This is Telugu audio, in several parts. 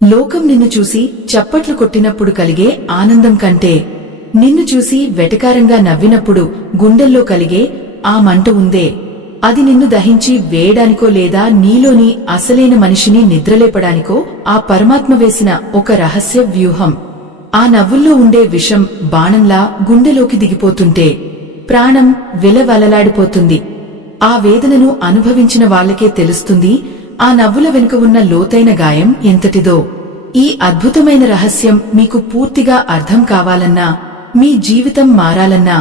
లోకం నిన్ను చూసి చప్పట్లు కొట్టినప్పుడు కలిగే ఆనందం కంటే నిన్ను చూసి వెటకారంగా నవ్వినప్పుడు గుండెల్లో కలిగే ఆ మంట ఉందే, అది నిన్ను దహించి వేయడానికో లేదా నీలోని అసలైన మనిషిని నిద్రలేపడానికో ఆ పరమాత్మ వేసిన ఒక రహస్య వ్యూహం. ఆ నవ్వుల్లో ఉండే విషం బాణంలా గుండెలోకి దిగిపోతుంటే ప్రాణం విలవలలాడిపోతుంది. ఆ వేదనను అనుభవించిన వాళ్లకే తెలుస్తుంది ఆ నవ్వుల వెనుక ఉన్న లోతైన గాయం ఎంతటిదో. ఈ అద్భుతమైన రహస్యం మీకు పూర్తిగా అర్థం కావాలన్నా, మీ జీవితం మారాలన్నా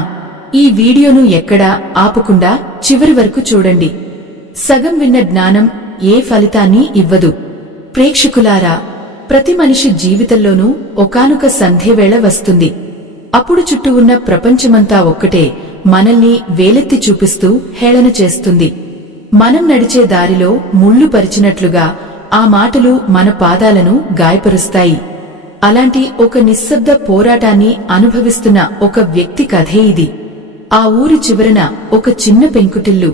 ఈ వీడియోను ఎక్కడా ఆపకుండా చివరి వరకు చూడండి. సగం విన్న జ్ఞానం ఏ ఫలితాన్ని ఇవ్వదు. ప్రేక్షకులారా, ప్రతి మనిషి జీవితంలోనూ ఒకానొక సంధ్యవేళ వస్తుంది. అప్పుడు చుట్టూ ఉన్న ప్రపంచమంతా ఒక్కటే మనల్ని వేలెత్తి చూపిస్తూ హేళన చేస్తుంది. మనం నడిచే దారిలో ముళ్లు పరిచినట్లుగా ఆ మాటలు మన పాదాలను గాయపరుస్తాయి. అలాంటి ఒక నిశ్శబ్ద పోరాటాన్ని అనుభవిస్తున్న ఒక వ్యక్తి కథే ఇది. ఆ ఊరి చివరన ఒక చిన్న పెంకుటిల్లు.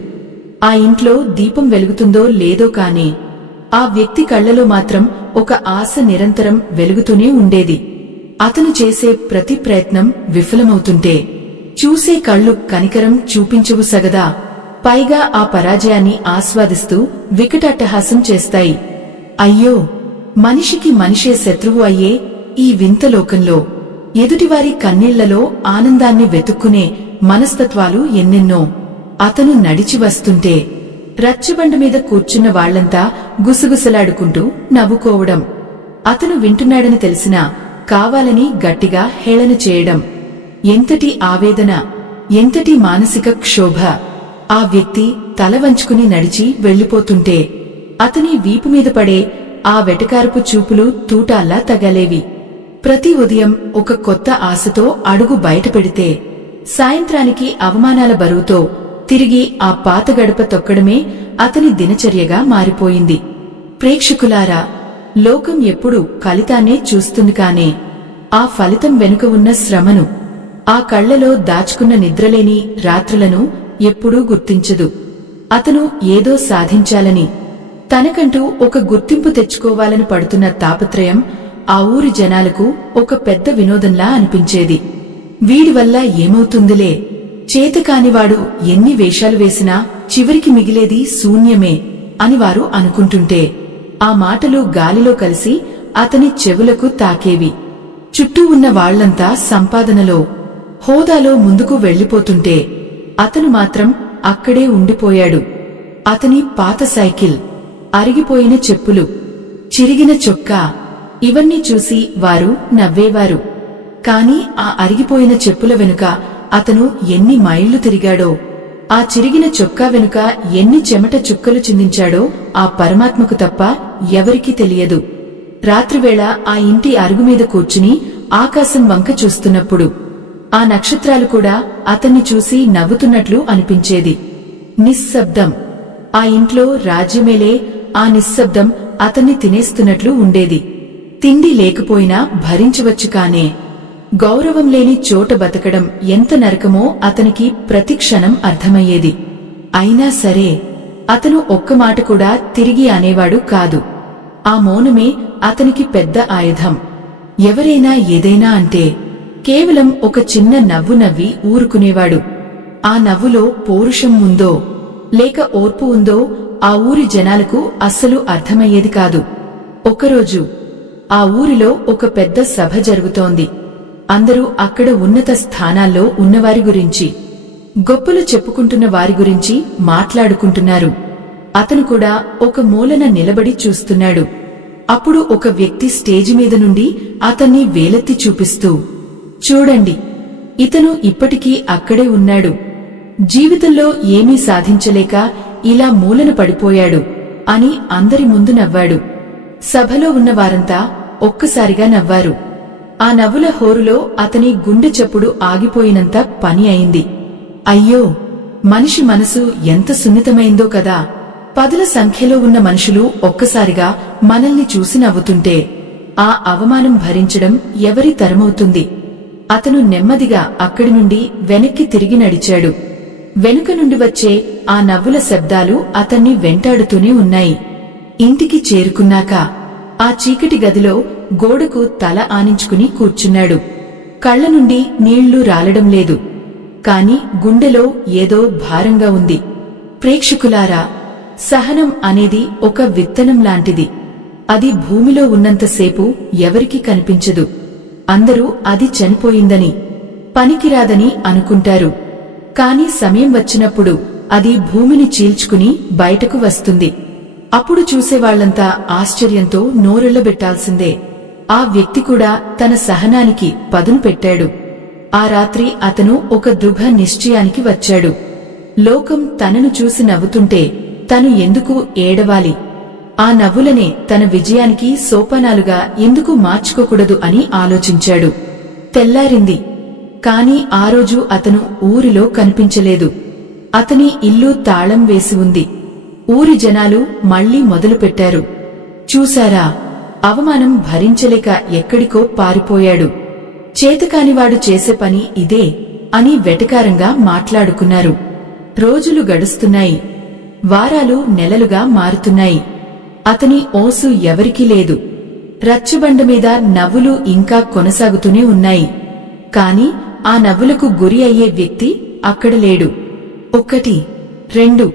ఆ ఇంట్లో దీపం వెలుగుతుందో లేదో కాని ఆ వ్యక్తి కళ్లలో మాత్రం ఒక ఆశ నిరంతరం వెలుగుతూనే ఉండేది. అతను చేసే ప్రతి ప్రయత్నం విఫలమవుతుంటే చూసే కళ్ళు కనికరం చూపించవు సగదా. పైగా ఆ పరాజయాన్ని ఆస్వాదిస్తూ వికటాట్టహాసం చేస్తాయి. అయ్యో, మనిషికి మనిషే శత్రువు అయ్యే ఈ వింత లోకంలో ఎదుటివారి కన్నీళ్లలో ఆనందాన్ని వెతుక్కునే మనస్తత్వాలు ఎన్నెన్నో. అతను నడిచి వస్తుంటే రచ్చబండ మీద కూర్చున్న వాళ్లంతా గుసగుసలాడుకుంటూ నవ్వుకోవడం, అతను వింటున్నాడని తెలిసినా కావాలని గట్టిగా హేళన చేయడం. ఎంతటి ఆవేదన, ఎంతటి మానసిక క్షోభ! ఆ వ్యక్తి తల వంచుకుని నడిచి వెళ్లిపోతుంటే అతని వీపుమీద పడే ఆ వెటకారపు చూపులు తూటాల్లా తగలేవి. ప్రతి ఉదయం ఒక కొత్త ఆశతో అడుగు బయటపెడితే సాయంత్రానికి అవమానాల బరువుతో తిరిగి ఆ పాత గడప తొక్కడమే అతని దినచర్యగా మారిపోయింది. ప్రేక్షకులారా, లోకం ఎప్పుడూ ఫలితాన్నే చూస్తుంది కానే ఆ ఫలితం వెనుక ఉన్న శ్రమను, ఆ కళ్లలో దాచుకున్న నిద్రలేని రాత్రులను ఎప్పుడూ గుర్తించదు. అతను ఏదో సాధించాలని, తనకంటూ ఒక గుర్తింపు తెచ్చుకోవాలని పడుతున్న తాపత్రయం ఆ ఊరి జనాలకు ఒక పెద్ద వినోదంలా అనిపించేది. వీడివల్ల ఏమవుతుందిలే, చేతకానివాడు ఎన్ని వేషాలు వేసినా చివరికి మిగిలేది శూన్యమే అని వారు అనుకుంటుంటే ఆ మాటలు గాలిలో కలిసి అతని చెవులకు తాకేవి. చుట్టూ ఉన్న వాళ్లంతా సంపాదనలో, హోదాలో ముందుకు వెళ్లిపోతుంటే అతను మాత్రం అక్కడే ఉండిపోయాడు. అతని పాత సైకిల్, అరిగిపోయిన చెప్పులు, చిరిగిన చొక్కా, ఇవన్నీ చూసి వారు నవ్వేవారు. కాని ఆ అరిగిపోయిన చెప్పుల వెనుక అతను ఎన్ని మైళ్లు తిరిగాడో, ఆ చిరిగిన చొక్కా వెనుక ఎన్ని చెమట చుక్కలు చిందించాడో ఆ పరమాత్మకు తప్ప ఎవరికీ తెలియదు. రాత్రివేళ ఆ ఇంటి అరుగుమీద కూర్చుని ఆకాశం వంక చూస్తున్నప్పుడు ఆ నక్షత్రాలు కూడా అతన్ని చూసి నవ్వుతున్నట్లు అనిపించేది. నిశ్శబ్దం. ఆ ఇంట్లో రాజ్యమేలే ఆ నిశ్శబ్దం అతన్ని తినేస్తున్నట్లు ఉండేది. తిండి లేకపోయినా భరించవచ్చు కానే గౌరవం లేని చోట బతకడం ఎంత నరకమో అతనికి ప్రతి క్షణం అర్థమయ్యేది. అయినా సరే అతను ఒక్క మాట కూడా తిరిగి అనేవాడు కాదు. ఆ మౌనమే అతనికి పెద్ద ఆయుధం. ఎవరైనా ఏదైనా అంటే కేవలం ఒక చిన్న నవ్వు నవ్వి ఊరుకునేవాడు. ఆ నవ్వులో పౌరుషం ఉందో లేక ఓర్పు ఉందో ఆ ఊరి జనాలకు అస్సలు అర్థమయ్యేది కాదు. ఒకరోజు ఆ ఊరిలో ఒక పెద్ద సభ జరుగుతోంది. అందరూ అక్కడ ఉన్నత స్థానాల్లో ఉన్నవారి గురించి, గొప్పలు చెప్పుకుంటున్న వారి గురించి మాట్లాడుకుంటున్నారు. అతను కూడా ఒక మూలన నిలబడి చూస్తున్నాడు. అప్పుడు ఒక వ్యక్తి స్టేజి మీద నుండి అతన్ని వేలెత్తి చూపిస్తూ, చూడండి, ఇతను ఇప్పటికీ అక్కడే ఉన్నాడు. జీవితంలో ఏమీ సాధించలేక ఇలా మూలన పడిపోయాడు అని అందరి ముందు నవ్వాడు. సభలో ఉన్న వారంతా ఒక్కసారిగా నవ్వారు. ఆ నవ్వుల హోరులో అతని గుండె చప్పుడు ఆగిపోయినంత పని అయింది. అయ్యో, మనిషి మనసు ఎంత సున్నితమైందో కదా. పదుల సంఖ్యలో ఉన్న మనుషులు ఒక్కసారిగా మనల్ని చూసి నవ్వుతుంటే ఆ అవమానం భరించడం ఎవరి తరమవుతుంది? అతను నెమ్మదిగా అక్కడి నుండి వెనక్కి తిరిగి నడిచాడు. వెనుక నుండి వచ్చే ఆ నవ్వుల శబ్దాలు అతన్ని వెంటాడుతూనే ఉన్నాయి. ఇంటికి చేరుకున్నాక ఆ చీకటి గదిలో గోడకు తల ఆనించుకుని కూర్చున్నాడు. కళ్ల నుండి నీళ్లు రాలడం లేదు, కాని గుండెలో ఏదో భారంగా ఉంది. ప్రేక్షకులారా, సహనం అనేది ఒక విత్తనం లాంటిది. అది భూమిలో ఉన్నంతసేపు ఎవరికీ కనిపించదు. అందరూ అది చనిపోయిందని, పనికిరాదని అనుకుంటారు. కాని సమయం వచ్చినప్పుడు అది భూమిని చీల్చుకుని బయటకు వస్తుంది. అప్పుడు చూసేవాళ్లంతా ఆశ్చర్యంతో నోరెళ్లబెట్టాల్సిందే. ఆ వ్యక్తి కూడా తన సహనానికి పదును పెట్టాడు. ఆ రాత్రి అతను ఒక దృఢ నిశ్చయానికి వచ్చాడు. లోకం తనను చూసి నవ్వుతుంటే తను ఎందుకు ఏడవాలి? ఆ నవ్వులనే తన విజయానికి సోపానాలుగా ఎందుకు మార్చుకోకూడదు అని ఆలోచించాడు. తెల్లారింది. కాని ఆ రోజు అతను ఊరిలో కనిపించలేదు. అతని ఇల్లు తాళం వేసి ఉంది. ఊరి జనాలు మళ్లీ మొదలుపెట్టారు. చూశారా, అవమానం భరించలేక ఎక్కడికో పారిపోయాడు. చేతకానివాడు చేసే పని ఇదే అని వెటకారంగా మాట్లాడుకున్నారు. రోజులు గడుస్తున్నాయి. వారాలు నెలలుగా మారుతున్నాయి. అతని ఓసు ఎవరికీ లేదు. రచ్చబండమీద నవ్వులు ఇంకా కొనసాగుతూనే ఉన్నాయి. కాని ఆ నవ్వులకు గురి అయ్యే వ్యక్తి అక్కడ లేడు. 1, 2,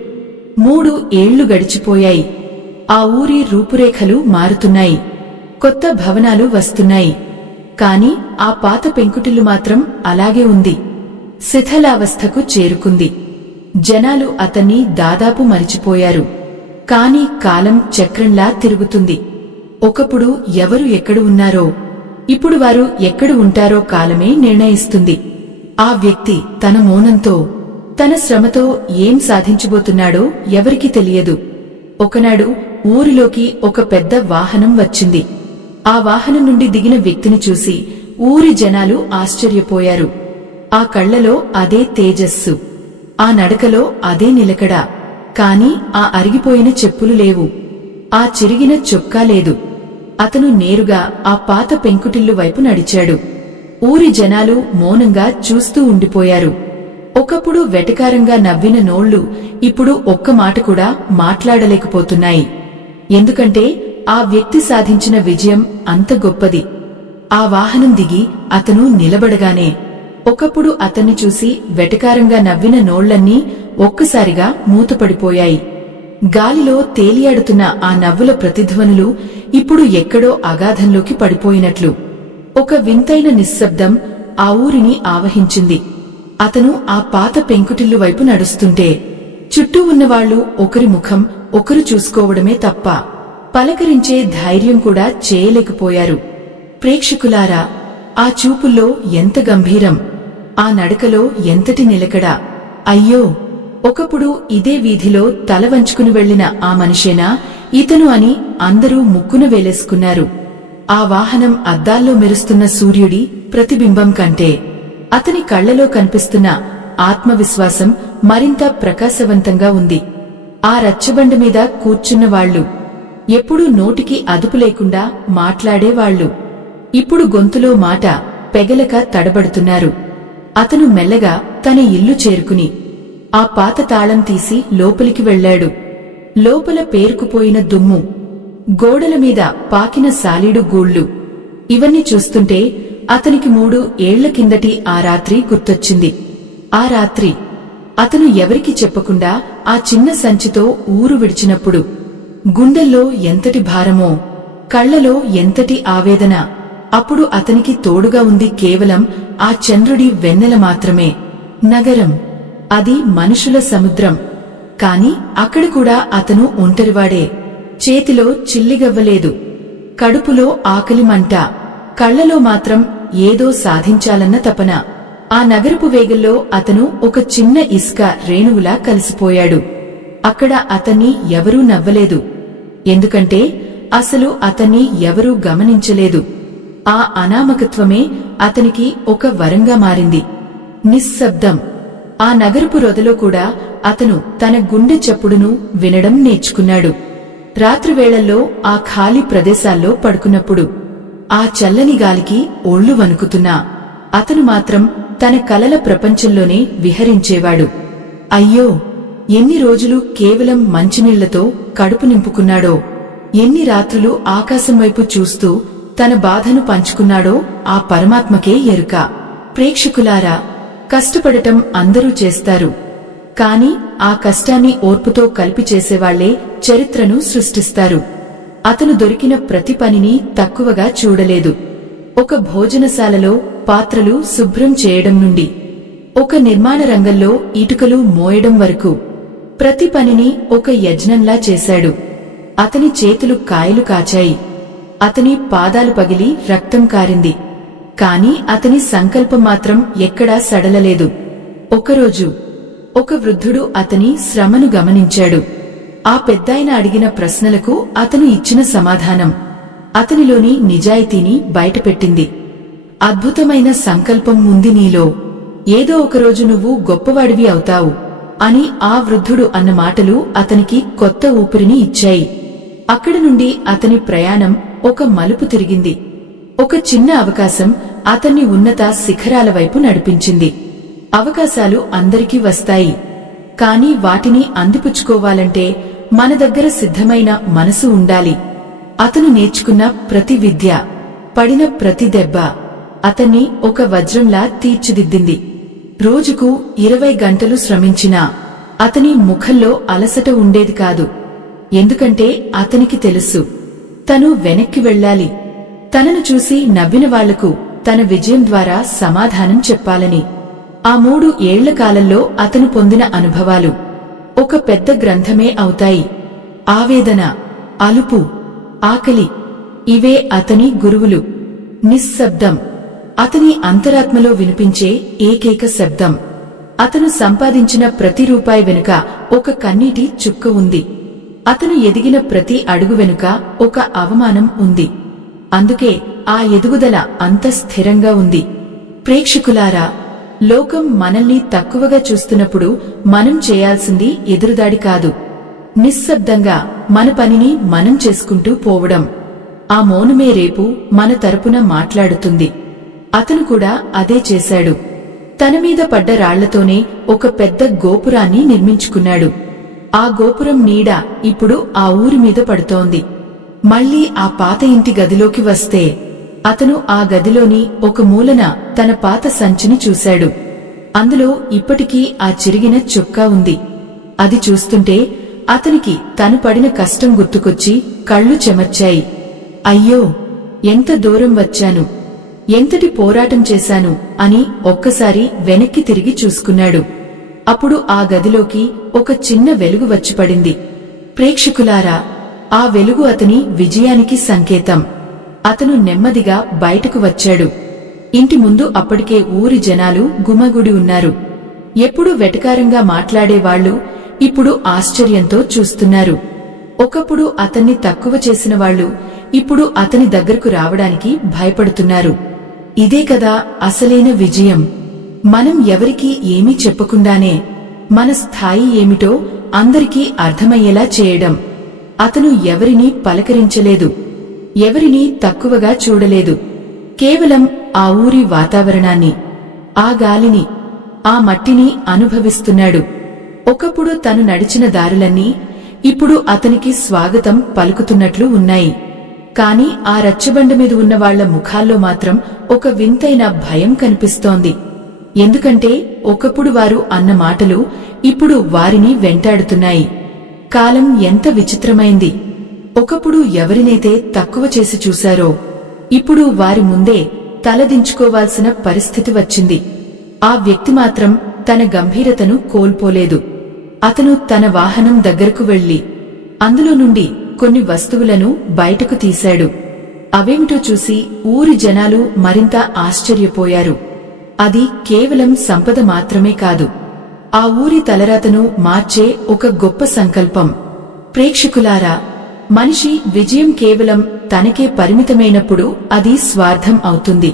3 ఏళ్లు గడిచిపోయాయి. ఆ ఊరి రూపురేఖలు మారుతున్నాయి. కొత్త భవనాలు వస్తున్నాయి. కాని ఆ పాత పెంకుటిల్లు మాత్రం అలాగే ఉంది. శిథిలావస్థకు చేరుకుంది. జనాలు అతన్ని దాదాపు మరిచిపోయారు. కాని కాలం చక్రంలా తిరుగుతుంది. ఒకప్పుడు ఎవరు ఎక్కడ ఉన్నారో, ఇప్పుడు వారు ఎక్కడ ఉంటారో కాలమే నిర్ణయిస్తుంది. ఆ వ్యక్తి తన మౌనంతో, తన శ్రమతో ఏం సాధించబోతున్నాడో ఎవరికీ తెలియదు. ఒకనాడు ఊరిలోకి ఒక పెద్ద వాహనం వచ్చింది. ఆ వాహనం నుండి దిగిన వ్యక్తిని చూసి ఊరి జనాలు ఆశ్చర్యపోయారు. ఆ కళ్లలో అదే తేజస్సు, ఆ నడకలో అదే నిలకడ. కాని ఆ అరిగిపోయిన చెప్పులు లేవు, ఆ చిరిగిన చొక్కా లేదు. అతను నేరుగా ఆ పాత పెంకుటిల్లు వైపు నడిచాడు. ఊరి జనాలు మౌనంగా చూస్తూ ఉండిపోయారు. ఒకప్పుడు వెటకారంగా నవ్విన నోళ్లు ఇప్పుడు ఒక్క మాట కూడా మాట్లాడలేకపోతున్నాయి. ఎందుకంటే ఆ వ్యక్తి సాధించిన విజయం అంత గొప్పది. ఆ వాహనం దిగి అతను నిలబడగానే ఒకప్పుడు అతన్ని చూసి వెటకారంగా నవ్విన నోళ్లన్నీ ఒక్కసారిగా మూతపడిపోయాయి. గాలిలో తేలియాడుతున్న ఆ నవ్వుల ప్రతిధ్వనులు ఇప్పుడు ఎక్కడో అగాధంలోకి పడిపోయినట్లు ఒక వింతైన నిశ్శబ్దం ఆ ఊరిని ఆవహించింది. అతను ఆ పాత పెంకుటిల్లు వైపు నడుస్తుంటే చుట్టూ ఉన్నవాళ్లు ఒకరి ముఖం ఒకరు చూసుకోవడమే తప్ప పలకరించే ధైర్యం కూడా చేయలేకపోయారు. ప్రేక్షకులారా, ఆ చూపుల్లో ఎంత గంభీరం, ఆ నడకలో ఎంతటి నిలకడ! అయ్యో, ఒకప్పుడు ఇదే వీధిలో తల వంచుకుని వెళ్లిన ఆ మనిషేనా ఇతను అని అందరూ ముక్కున వేలేసుకున్నారు. ఆ వాహనం అద్దాల్లో మెరుస్తున్న సూర్యుడి ప్రతిబింబం కంటే అతని కళ్లలో కనిపిస్తున్న ఆత్మవిశ్వాసం మరింత ప్రకాశవంతంగా ఉంది. ఆ రచ్చబండ మీద కూర్చున్నవాళ్లు ఎప్పుడూ నోటికి అదుపు లేకుండా మాట్లాడేవాళ్లు ఇప్పుడు గొంతులో మాట పెగలక తడబడుతున్నారు. అతను మెల్లగా తన ఇల్లు చేరుకుని ఆ పాత తాళం తీసి లోపలికి వెళ్లాడు. లోపల పేరుకుపోయిన దుమ్ము, గోడల మీద పాకిన సాలీడు గూళ్లు, ఇవన్నీ చూస్తుంటే అతనికి 3 ఏళ్ల కిందటి ఆ రాత్రి గుర్తొచ్చింది. ఆ రాత్రి అతను ఎవరికీ చెప్పకుండా ఆ చిన్న సంచితో ఊరు విడిచినప్పుడు గుండెల్లో ఎంతటి భారమో, కళ్లలో ఎంతటి ఆవేదన. అప్పుడు అతనికి తోడుగా ఉంది కేవలం ఆ చంద్రుడి వెన్నెల మాత్రమే. నగరం, అది మనుషుల సముద్రం. కాని అక్కడ కూడా అతను ఒంటరివాడే. చేతిలో చిల్లిగవ్వలేదు, కడుపులో ఆకలి మంట, కళ్లలో మాత్రం ఏదో సాధించాలన్న తపన. ఆ నగరపు వేగంలో అతను ఒక చిన్న ఇసుక రేణువులా కలిసిపోయాడు. అక్కడ అతన్ని ఎవరూ నవ్వలేదు. ఎందుకంటే అసలు అతన్ని ఎవరూ గమనించలేదు. ఆ అనామకత్వమే అతనికి ఒక వరంగా మారింది. నిశ్శబ్దం. ఆ నగరపు రొదలో కూడా అతను తన గుండె చప్పుడును వినడం నేర్చుకున్నాడు. రాత్రివేళల్లో ఆ ఖాళీ ప్రదేశాల్లో పడుకున్నప్పుడు ఆ చల్లని గాలికి ఒళ్లు వణుకుతున్నా అతను మాత్రం తన కలల ప్రపంచంలోనే విహరించేవాడు. అయ్యో, ఎన్ని రోజులు కేవలం మంచినీళ్లతో కడుపు నింపుకున్నాడో, ఎన్ని రాత్రులు ఆకాశం వైపు చూస్తూ తన బాధను పంచుకున్నాడో ఆ పరమాత్మకే ఎరుక. ప్రేక్షకులారా, కష్టపడటం అందరూ చేస్తారు, కాని ఆ కష్టాన్ని ఓర్పుతో కలిపి చేసేవాళ్లే చరిత్రను సృష్టిస్తారు. అతను దొరికిన ప్రతి పనిని తక్కువగా చూడలేదు. ఒక భోజనశాలలో పాత్రలు శుభ్రం చేయడం నుండి ఒక నిర్మాణ రంగంలో ఇటుకలు మోయడం వరకు ప్రతి పనిని ఒక యజ్ఞంలా చేశాడు. అతని చేతులు కాయలు కాచాయి, అతని పాదాలు పగిలి రక్తం కారింది, కాని అతని సంకల్పం మాత్రం ఎక్కడా సడలలేదు. ఒకరోజు ఒక వృద్ధుడు అతని శ్రమను గమనించాడు. ఆ పెద్దాయన అడిగిన ప్రశ్నలకు అతను ఇచ్చిన సమాధానం అతనిలోని నిజాయితీని బయటపెట్టింది. అద్భుతమైన సంకల్పం ఉంది నీలో, ఏదో ఒకరోజు నువ్వు గొప్పవాడివి అవుతావు అని ఆ వృద్ధుడు అన్న మాటలు అతనికి కొత్త ఊపిరిని ఇచ్చాయి. అక్కడి నుండి అతని ప్రయాణం ఒక మలుపు తిరిగింది. ఒక చిన్న అవకాశం అతన్ని ఉన్నత శిఖరాల వైపు నడిపించింది. అవకాశాలు అందరికీ వస్తాయి, కాని వాటిని అందిపుచ్చుకోవాలంటే మన దగ్గర సిద్ధమైన మనసు ఉండాలి. అతను నేర్చుకున్న ప్రతి విద్య, పడిన ప్రతి దెబ్బ అతన్ని ఒక వజ్రంలా తీర్చిదిద్దింది. రోజుకు 20 గంటలు శ్రమించినా అతని ముఖంలో అలసట ఉండేది కాదు. ఎందుకంటే అతనికి తెలుసు, తను వెనక్కి వెళ్ళాలి, తనను చూసి నవ్విన వాళ్లకు తన విజయం ద్వారా సమాధానం చెప్పాలని. ఆ 3 ఏళ్ల కాలంలో అతను పొందిన అనుభవాలు ఒక పెద్ద గ్రంథమే అవుతాయి. ఆవేదన, అలుపు, ఆకలి, ఇవే అతని గురువులు. నిశ్శబ్దం అతని అంతరాత్మలో వినిపించే ఏకైక శబ్దం. అతను సంపాదించిన ప్రతి రూపాయి వెనుక ఒక కన్నీటి చుక్క ఉంది. అతను ఎదిగిన ప్రతి అడుగు వెనుక ఒక అవమానం ఉంది. అందుకే ఆ ఎదుగుదల అంత స్థిరంగా ఉంది. ప్రేక్షకులారా, లోకం మనల్ని తక్కువగా చూస్తున్నప్పుడు మనం చేయాల్సింది ఎదురుదాడి కాదు, నిశ్శబ్దంగా మన పనిని మనం చేసుకుంటూ పోవడం. ఆ మౌనమే రేపు మన తరపున మాట్లాడుతుంది. అతను కూడా అదే చేశాడు. తన మీద పడ్డ రాళ్లతోనే ఒక పెద్ద గోపురాన్ని నిర్మించుకున్నాడు. ఆ గోపురం నీడ ఇప్పుడు ఆ ఊరి మీద పడుతోంది. మళ్లీ ఆ పాత ఇంటి గదిలోకి వస్తే అతను ఆ గదిలోని ఒక మూలన తన పాత సంచిని చూశాడు. అందులో ఇప్పటికీ ఆ చిరిగిన చొక్కా ఉంది. అది చూస్తుంటే అతనికి తను పడిన కష్టం గుర్తుకొచ్చి కళ్ళు చెమర్చాయి. అయ్యో, ఎంత దూరం వచ్చాను, ఎంతటి పోరాటం చేశాను అని ఒక్కసారి వెనక్కి తిరిగి చూసుకున్నాడు. అప్పుడు ఆ గదిలోకి ఒక చిన్న వెలుగు వచ్చిపడింది. ప్రేక్షకులారా, ఆ వెలుగు అతని విజయానికి సంకేతం. అతను నెమ్మదిగా బయటకు వచ్చాడు. ఇంటి ముందు అప్పటికే ఊరి జనాలు గుమిగూడి ఉన్నారు. ఎప్పుడూ వెటకారంగా మాట్లాడేవాళ్లు ఇప్పుడు ఆశ్చర్యంతో చూస్తున్నారు. ఒకప్పుడు అతన్ని తక్కువ చేసిన వాళ్లు ఇప్పుడు అతని దగ్గరకు రావడానికి భయపడుతున్నారు. ఇదే కదా అసలైన విజయం. మనం ఎవరికీ ఏమీ చెప్పకుండానే మన స్థాయి ఏమిటో అందరికీ అర్థమయ్యేలా చేయడం. అతను ఎవరినీ పలకరించలేదు, ఎవరినీ తక్కువగా చూడలేదు. కేవలం ఆ ఊరి వాతావరణాన్ని, ఆ గాలిని, ఆ మట్టిని అనుభవిస్తున్నాడు. ఒకప్పుడు తను నడిచిన దారులన్నీ ఇప్పుడు అతనికి స్వాగతం పలుకుతున్నట్లు ఉన్నాయి. కాని ఆ రచ్చబండ మీద ఉన్న వాళ్ల ముఖాల్లో మాత్రం ఒక వింతైన భయం కనిపిస్తోంది. ఎందుకంటే ఒకప్పుడు వారు అన్న మాటలు ఇప్పుడు వారిని వెంటాడుతున్నాయి. కాలం ఎంత విచిత్రమైంది. ఒకప్పుడు ఎవరినైతే తక్కువ చేసి చూశారో ఇప్పుడు వారి ముందే తలదించుకోవాల్సిన పరిస్థితి వచ్చింది. ఆ వ్యక్తి మాత్రం తన గంభీరతను కోల్పోలేదు. అతను తన వాహనం దగ్గరకు వెళ్లి అందులో నుండి కొన్ని వస్తువులను బయటకు తీశాడు. అవేమిటో చూసి ఊరి జనాలు మరింత ఆశ్చర్యపోయారు. అది కేవలం సంపద మాత్రమే కాదు, ఆ ఊరి తలరాతను మార్చే ఒక గొప్ప సంకల్పం. ప్రేక్షకులారా, మనిషి విజయం కేవలం తనకే పరిమితమైనప్పుడు అది స్వార్థం అవుతుంది.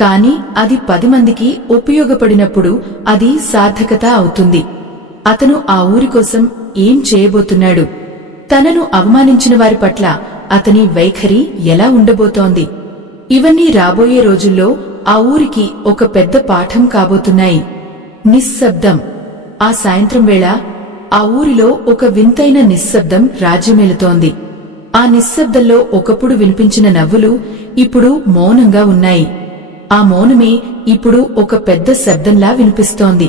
కాని అది 10 మందికి ఉపయోగపడినప్పుడు అది సార్థకత అవుతుంది. అతను ఆ ఊరి కోసం ఏం చేయబోతున్నాడు? తనను అవమానించిన వారి పట్ల అతని వైఖరి ఎలా ఉండబోతోంది? ఇవన్నీ రాబోయే రోజుల్లో ఆ ఊరికి ఒక పెద్ద పాఠం కాబోతున్నాయి. నిశ్శబ్దం. ఆ సాయంత్రం వేళ ఆ ఊరిలో ఒక వింతైన నిశ్శబ్దం రాజ్యమేలుతోంది. ఆ నిశ్శబ్దంలో ఒకప్పుడు వినిపించిన నవ్వులు ఇప్పుడు మౌనంగా ఉన్నాయి. ఆ మౌనమే ఇప్పుడు ఒక పెద్ద శబ్దంలా వినిపిస్తోంది.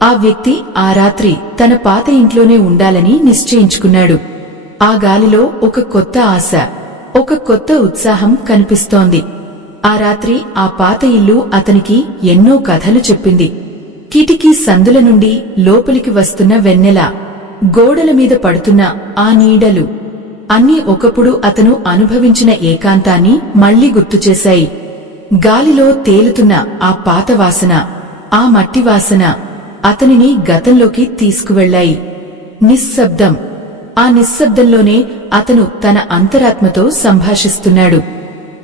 ఆ వ్యక్తి ఆ రాత్రి తన పాత ఇంట్లోనే ఉండాలని నిశ్చయించుకున్నాడు. ఆ గాలిలో ఒక కొత్త ఆశ, ఒక కొత్త ఉత్సాహం కనిపిస్తోంది. ఆ రాత్రి ఆ పాత ఇల్లు అతనికి ఎన్నో కథలు చెప్పింది. కిటికీ సందుల నుండి లోపలికి వస్తున్న వెన్నెల, గోడల మీద పడుతున్న ఆ నీడలు అన్నీ ఒకప్పుడు అతను అనుభవించిన ఏకాంతాన్ని మళ్లీ గుర్తుచేశాయి. గాలిలో తేలుతున్న ఆ పాత వాసన, ఆ మట్టి వాసన అతనిని గతంలోకి తీసుకువెళ్లాయి. నిశ్శబ్దం. ఆ నిశ్శబ్దంలోనే అతను తన అంతరాత్మతో సంభాషిస్తున్నాడు.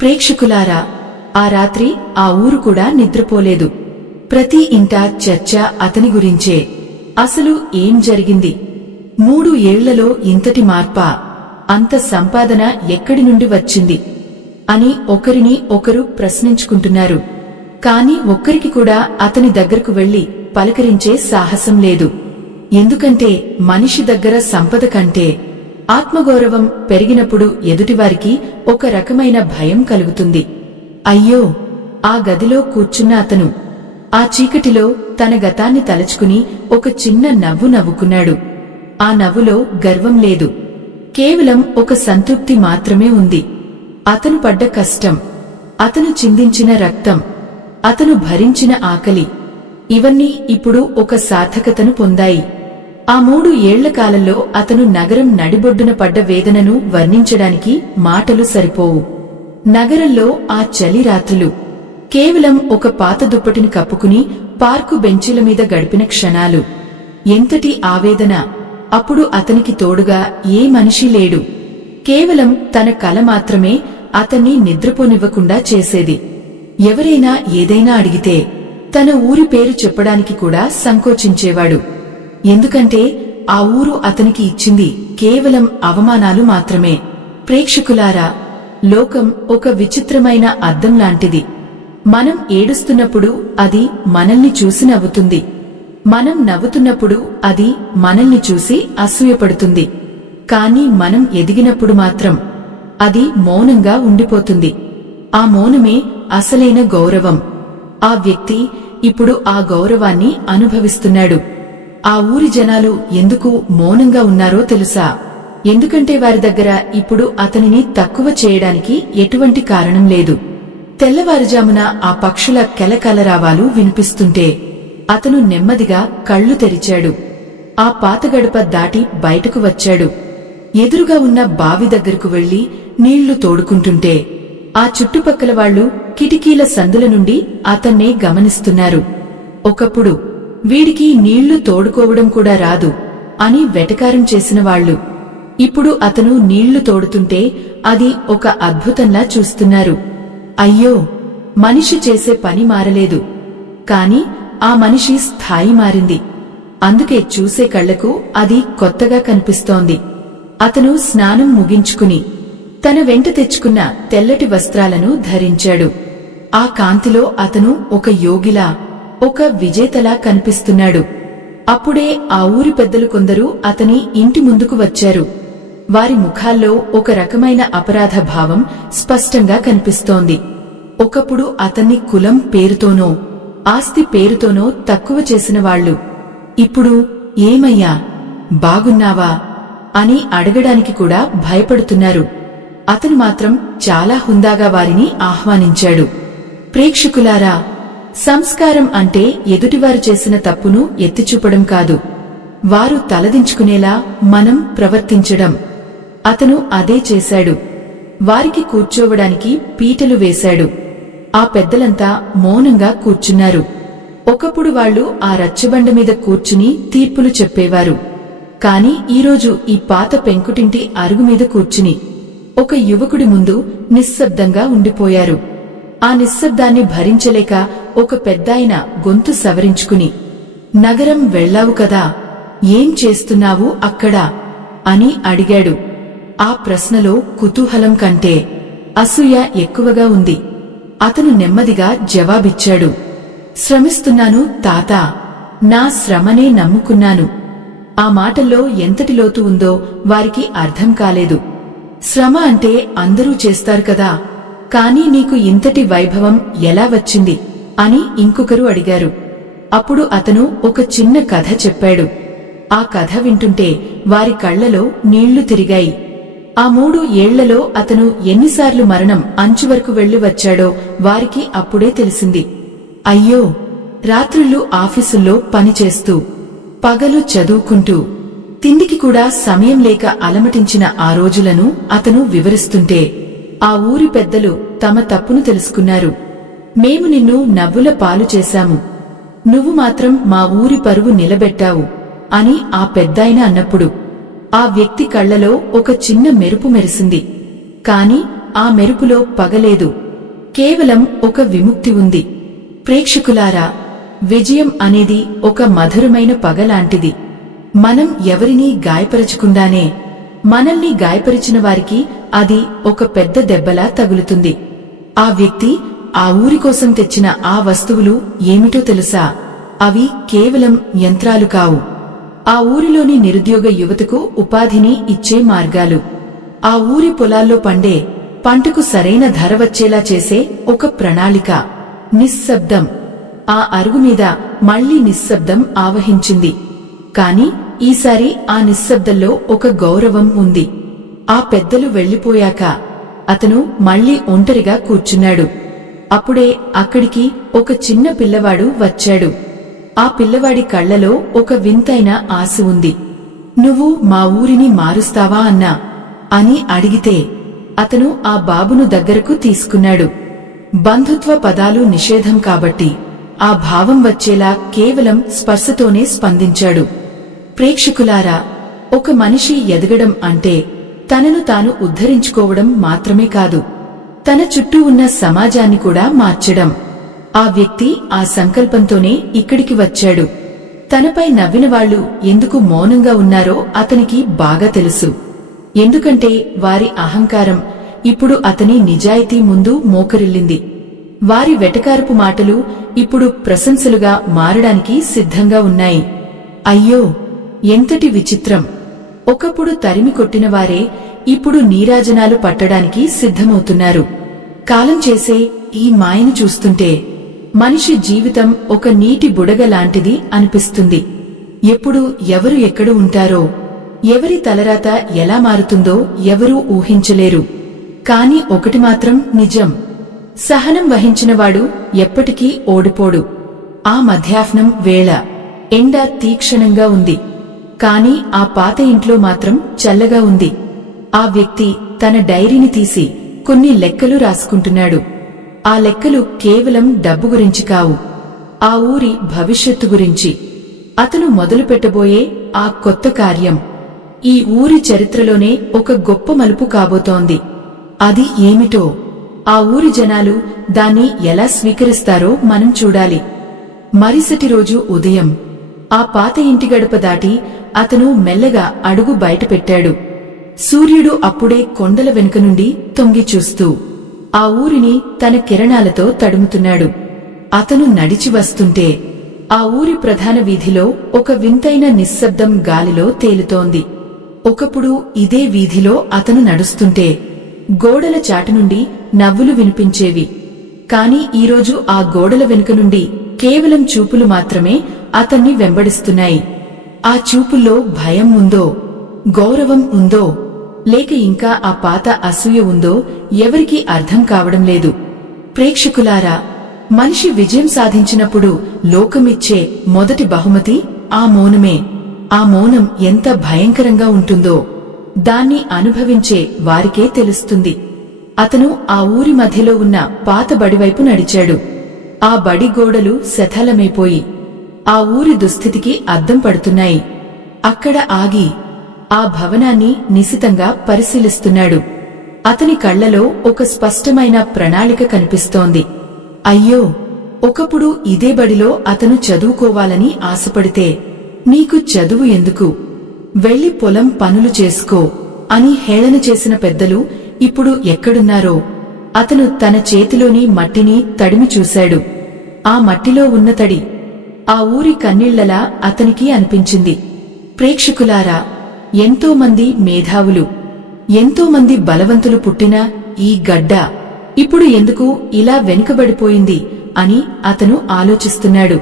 ప్రేక్షకులారా, ఆ రాత్రి ఆ ఊరు కూడా నిద్రపోలేదు. ప్రతి ఇంటా చర్చ అతని గురించే. అసలు ఏం జరిగింది? 3 ఏళ్లలో ఇంతటి మార్పా? అంత సంపాదన ఎక్కడి నుండి వచ్చింది అని ఒకరిని ఒకరు ప్రశ్నించుకుంటున్నారు. కాని ఒక్కరికి కూడా అతని దగ్గరకు వెళ్లి పలకరించే సాహసం లేదు. ఎందుకంటే మనిషి దగ్గర సంపద కంటే ఆత్మగౌరవం పెరిగినప్పుడు ఎదుటివారికి ఒక రకమైన భయం కలుగుతుంది. అయ్యో! ఆ గదిలో కూర్చున్న అతను ఆ చీకటిలో తన గతాన్ని తలచుకుని ఒక చిన్న నవ్వు నవ్వుకున్నాడు. ఆ నవ్వులో గర్వం లేదు, కేవలం ఒక సంతృప్తి మాత్రమే ఉంది. అతను పడ్డ కష్టం, అతను చిందించిన రక్తం, అతను భరించిన ఆకలి, ఇవన్నీ ఇప్పుడు ఒక సార్థకతను పొందాయి. ఆ 3 ఏళ్ల కాలంలో అతను నగరం నడిబొడ్డున పడ్డ వేదనను వర్ణించడానికి మాటలు సరిపోవు. నగరంలో ఆ చలి రాత్రులు, కేవలం ఒక పాత దుప్పటిని కప్పుకుని పార్కు బెంచీల మీద గడిపిన క్షణాలు, ఎంతటి ఆవేదన! అప్పుడు అతనికి తోడుగా ఏ మనిషి లేడు. కేవలం తన కల మాత్రమే అతన్ని నిద్రపోనివ్వకుండా చేసేది. ఎవరైనా ఏదైనా అడిగితే తన ఊరి పేరు చెప్పడానికి కూడా సంకోచించేవాడు. ఎందుకంటే ఆ ఊరు అతనికి ఇచ్చింది కేవలం అవమానాలు మాత్రమే. ప్రేక్షకులారా, లోకం ఒక విచిత్రమైన అద్దం లాంటిది. మనం ఏడుస్తున్నప్పుడు అది మనల్ని చూసి నవ్వుతుంది. మనం నవ్వుతున్నప్పుడు అది మనల్ని చూసి అసూయపడుతుంది. కాని మనం ఎదిగినప్పుడు మాత్రం అది మౌనంగా ఉండిపోతుంది. ఆ మౌనమే అసలైన గౌరవం. ఆ వ్యక్తి ఇప్పుడు ఆ గౌరవాన్ని అనుభవిస్తున్నాడు. ఆ ఊరి జనాలు ఎందుకు మౌనంగా ఉన్నారో తెలుసా? ఎందుకంటే వారి దగ్గర ఇప్పుడు అతనిని తక్కువ చేయడానికి ఎటువంటి కారణం లేదు. తెల్లవారుజామున ఆ పక్షుల కెలకలరావాలు వినిపిస్తుంటే అతను నెమ్మదిగా కళ్ళు తెరిచాడు. ఆ పాత గడప దాటి బయటకు వచ్చాడు. ఎదురుగా ఉన్న బావి దగ్గరకు వెళ్లి నీళ్లు తోడుకుంటుంటే ఆ చుట్టుపక్కల వాళ్లు కిటికీల సందుల నుండి అతన్నే గమనిస్తున్నారు. ఒకప్పుడు వీడికి నీళ్లు తోడుకోవడం కూడా రాదు అని వెటకారం చేసిన వాళ్లు ఇప్పుడు అతను నీళ్లు తోడుతుంటే అది ఒక అద్భుతంలా చూస్తున్నారు. అయ్యో! మనిషి చేసే పని మారలేదు, కాని ఆ మనిషి స్థాయి మారింది. అందుకే చూసే కళ్లకు అది కొత్తగా కనిపిస్తోంది. అతను స్నానం ముగించుకుని తన వెంట తెచ్చుకున్న తెల్లటి వస్త్రాలను ధరించాడు. ఆ కాంతిలో అతను ఒక యోగిలా, ఒక విజేతలా కనిపిస్తున్నాడు. అప్పుడే ఆ ఊరి పెద్దలు కొందరు అతని ఇంటి ముందుకు వచ్చారు. వారి ముఖాల్లో ఒక రకమైన అపరాధ భావం స్పష్టంగా కనిపిస్తోంది. ఒకప్పుడు అతన్ని కులం పేరుతోనో ఆస్తి పేరుతోనో తక్కువ చేసిన వాళ్లు ఇప్పుడు ఏమయ్యా, బాగున్నావా అని అడగడానికి కూడా భయపడుతున్నారు. అతను మాత్రం చాలా హుందాగా వారిని ఆహ్వానించాడు. ప్రేక్షకులారా, సంస్కారం అంటే ఎదుటివారు చేసిన తప్పును ఎత్తిచూపడం కాదు, వారు తలదించుకునేలా మనం ప్రవర్తించడం. అతను అదే చేశాడు. వారికి కూర్చోవడానికి పీటలు వేశాడు. ఆ పెద్దలంతా మౌనంగా కూర్చున్నారు. ఒకప్పుడు వాళ్లు ఆ రచ్చబండ మీద కూర్చుని తీర్పులు చెప్పేవారు. కాని ఈరోజు ఈ పాత పెంకుటింటి అరుగుమీద కూర్చుని ఒక యువకుడి ముందు నిశ్శబ్దంగా ఉండిపోయారు. ఆ నిశ్శబ్దాన్ని భరించలేక ఒక పెద్దాయన గొంతు సవరించుకుని, నగరం వెళ్లావు కదా, ఏం చేస్తున్నావు అక్కడ అని అడిగాడు. ఆ ప్రశ్నలో కుతూహలం కంటే అసూయ ఎక్కువగా ఉంది. అతను నెమ్మదిగా జవాబిచ్చాడు, శ్రమిస్తున్నాను తాతా, నా శ్రమనే నమ్ముకున్నాను. ఆ మాటల్లో ఎంతటి లోతు ఉందో వారికి అర్థం కాలేదు. శ్రమ అంటే అందరూ చేస్తారు కదా, కానీ నీకు ఇంతటి వైభవం ఎలా వచ్చింది అని ఇంకొకరు అడిగారు. అప్పుడు అతను ఒక చిన్న కథ చెప్పాడు. ఆ కథ వింటుంటే వారి కళ్లలో నీళ్లు తిరిగాయి. ఆ 3 ఏళ్లలో అతను ఎన్నిసార్లు మరణం అంచువరకు వెళ్లి వచ్చాడో వారికి అప్పుడే తెలిసింది. అయ్యో, రాత్రుళ్ళు ఆఫీసుల్లో పనిచేస్తూ, పగలు చదువుకుంటూ, తిండికి కూడా సమయం లేక అలమటించిన ఆ రోజులను అతను వివరిస్తుంటే ఆ ఊరి పెద్దలు తమ తప్పును తెలుసుకున్నారు. మేము నిన్ను నవ్వుల పాలు చేశాము, నువ్వు మాత్రం మా ఊరి పరువు నిలబెట్టావు అని ఆ పెద్దాయన అన్నప్పుడు ఆ వ్యక్తి కళ్లలో ఒక చిన్న మెరుపు మెరిసింది. కాని ఆ మెరుపులో పగలేదు, కేవలం ఒక విముక్తి ఉంది. ప్రేక్షకులారా, విజయం అనేది ఒక మధురమైన పగలాంటిది. మనం ఎవరినీ గాయపరచకుండానే మనల్ని గాయపరిచిన వారికి అది ఒక పెద్ద దెబ్బలా తగులుతుంది. ఆ వ్యక్తి ఆ ఊరి కోసం తెచ్చిన ఆ వస్తువులు ఏమిటో తెలుసా? అవి కేవలం యంత్రాలు కావు. ఆ ఊరిలోని నిరుద్యోగ యువతకు ఉపాధిని ఇచ్చే మార్గాలు. ఆ ఊరి పొలాల్లో పండే పంటకు సరైన ధర వచ్చేలా చేసే ఒక ప్రణాళిక. నిశ్శబ్దం. ఆ అరుగు మీద మళ్లీ నిశ్శబ్దం ఆవహించింది. కాని ఈసారి ఆ నిశ్శబ్దంలో ఒక గౌరవం ఉంది. ఆ పెద్దలు వెళ్లిపోయాక అతను మళ్లీ ఒంటరిగా కూర్చున్నాడు. అప్పుడే అక్కడికి ఒక చిన్న పిల్లవాడు వచ్చాడు. ఆ పిల్లవాడి కళ్లలో ఒక వింతైన ఆశ ఉంది. నువ్వు మా ఊరిని మారుస్తావా అన్నా అని అడిగితే అతను ఆ బాబును దగ్గరకు తీసుకున్నాడు. బంధుత్వ పదాలు నిషేధం కాబట్టి ఆ భావం వచ్చేలా కేవలం స్పర్శతోనే స్పందించాడు. ప్రేక్షకులారా, ఒక మనిషి ఎదగడం అంటే తనను తాను ఉద్ధరించుకోవడం మాత్రమే కాదు, తన చుట్టూ ఉన్న సమాజాన్ని కూడా మార్చడం. ఆ వ్యక్తి ఆ సంకల్పంతోనే ఇక్కడికి వచ్చాడు. తనపై నవ్విన వాళ్లు ఎందుకు మౌనంగా ఉన్నారో అతనికి బాగా తెలుసు. ఎందుకంటే వారి అహంకారం ఇప్పుడు అతని నిజాయితీ ముందు మోకరిల్లింది. వారి వెటకారపు మాటలు ఇప్పుడు ప్రశంసలుగా మారడానికి సిద్ధంగా ఉన్నాయి. అయ్యో, ఎంతటి విచిత్రం! ఒకప్పుడు తరిమి కొట్టినవారే ఇప్పుడు నీరాజనాలు పట్టడానికి సిద్ధమవుతున్నారు. కాలం చేసే ఈ మాయను చూస్తుంటే మనిషి జీవితం ఒక నీటి బుడగ లాంటిది అనిపిస్తుంది. ఎప్పుడు ఎవరు ఎక్కడ ఉంటారో, ఎవరి తలరాత ఎలా మారుతుందో ఎవరూ ఊహించలేరు. కాని ఒకటి మాత్రం నిజం, సహనం వహించినవాడు ఎప్పటికీ ఓడిపోడు. ఆ మధ్యాహ్నం వేళ ఎండ తీక్షణంగా ఉంది. కాని ఆ పాత ఇంట్లో మాత్రం చల్లగా ఉంది. ఆ వ్యక్తి తన డైరీని తీసి కొన్ని లెక్కలు రాసుకుంటున్నాడు. ఆ లెక్కలు కేవలం డబ్బు గురించి కావు, ఆ ఊరి భవిష్యత్తు గురించి. అతను మొదలుపెట్టబోయే ఆ కొత్త కార్యం ఈ ఊరి చరిత్రలోనే ఒక గొప్ప మలుపు కాబోతోంది. అది ఏమిటో, ఆ ఊరి జనాలు దాన్ని ఎలా స్వీకరిస్తారో మనం చూడాలి. మరుసటి రోజు ఉదయం ఆ పాత ఇంటి గడప దాటి అతను మెల్లగా అడుగు బయటపెట్టాడు. సూర్యుడు అప్పుడే కొండల వెనుక నుండి తొంగి చూస్తూ ఆ ఊరిని తన కిరణాలతో తడుముతున్నాడు. అతను నడిచి వస్తుంటే ఆ ఊరి ప్రధాన వీధిలో ఒక వింతైన నిశ్శబ్దం గాలిలో తేలుతోంది. ఒకప్పుడు ఇదే వీధిలో అతను నడుస్తుంటే గోడల చాటు నుండి నవ్వులు వినిపించేవి. కాని ఈరోజు ఆ గోడల వెనుక నుండి కేవలం చూపులు మాత్రమే అతన్ని వెంబడిస్తున్నాయి. ఆ చూపుల్లో భయం ఉందో, గౌరవం ఉందో, లేక ఇంకా ఆ పాత అసూయ ఉందో ఎవరికీ అర్థం కావడం లేదు. ప్రేక్షకులారా, మనిషి విజయం సాధించినప్పుడు లోకమిచ్చే మొదటి బహుమతి ఆ మౌనమే. ఆ మౌనం ఎంత భయంకరంగా ఉంటుందో దాన్ని అనుభవించే వారికే తెలుస్తుంది. అతను ఆ ఊరి మధ్యలో ఉన్న పాత బడివైపు నడిచాడు. ఆ బడి గోడలు శిథిలమైపోయి ఆ ఊరి దుస్థితికి అద్దం పడుతున్నాయి. అక్కడ ఆగి ఆ భవనాన్ని నిశితంగా పరిశీలిస్తున్నాడు. అతని కళ్లలో ఒక స్పష్టమైన ప్రణాళిక కనిపిస్తోంది. అయ్యో, ఒకప్పుడు ఇదే బడిలో అతను చదువుకోవాలని ఆశపడితే, నీకు చదువు ఎందుకు, వెళ్లి పొలం పనులు చేసుకో అని హేళన చేసిన పెద్దలు ఇప్పుడు ఎక్కడున్నారో అతను తన చేతిలోని మట్టిని తడిమి చూశాడు. ఆ మట్టిలో ఉన్న తడి ఆ ఊరి కన్నీళ్లలా అతనికి అనిపించింది. ప్రేక్షకులారా, ఎంతో మంది మేధావులు ఎంతోమంది బలవంతులు పుట్టిన ఈ గడ్డ ఇప్పుడు ఎందుకు ఇలా వెనుకబడిపోయింది అని అతను ఆలోచిస్తున్నాడు.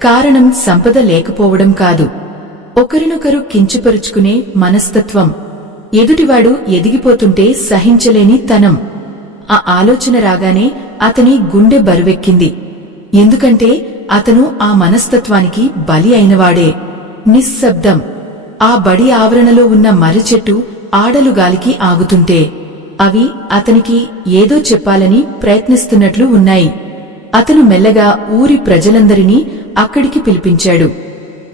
కారణం సంపద లేకపోవడం కాదు, ఒకరినొకరు కించపరుచుకునే మనస్తత్వం, ఎదుటివాడు ఎదిగిపోతుంటే సహించలేని తనం. ఆ ఆలోచన రాగానే అతని గుండె బరువెక్కింది. ఎందుకంటే అతను ఆ మనస్తత్వానికి బలి అయినవాడే. నిశ్శబ్దం. ఆ బడి ఆవరణలో ఉన్న మర్రిచెట్టు ఆడలు గాలికి ఆగుతుంటే అవి అతనికి ఏదో చెప్పాలని ప్రయత్నిస్తున్నట్లు ఉన్నాయి. అతను మెల్లగా ఊరి ప్రజలందరినీ అక్కడికి పిలిపించాడు.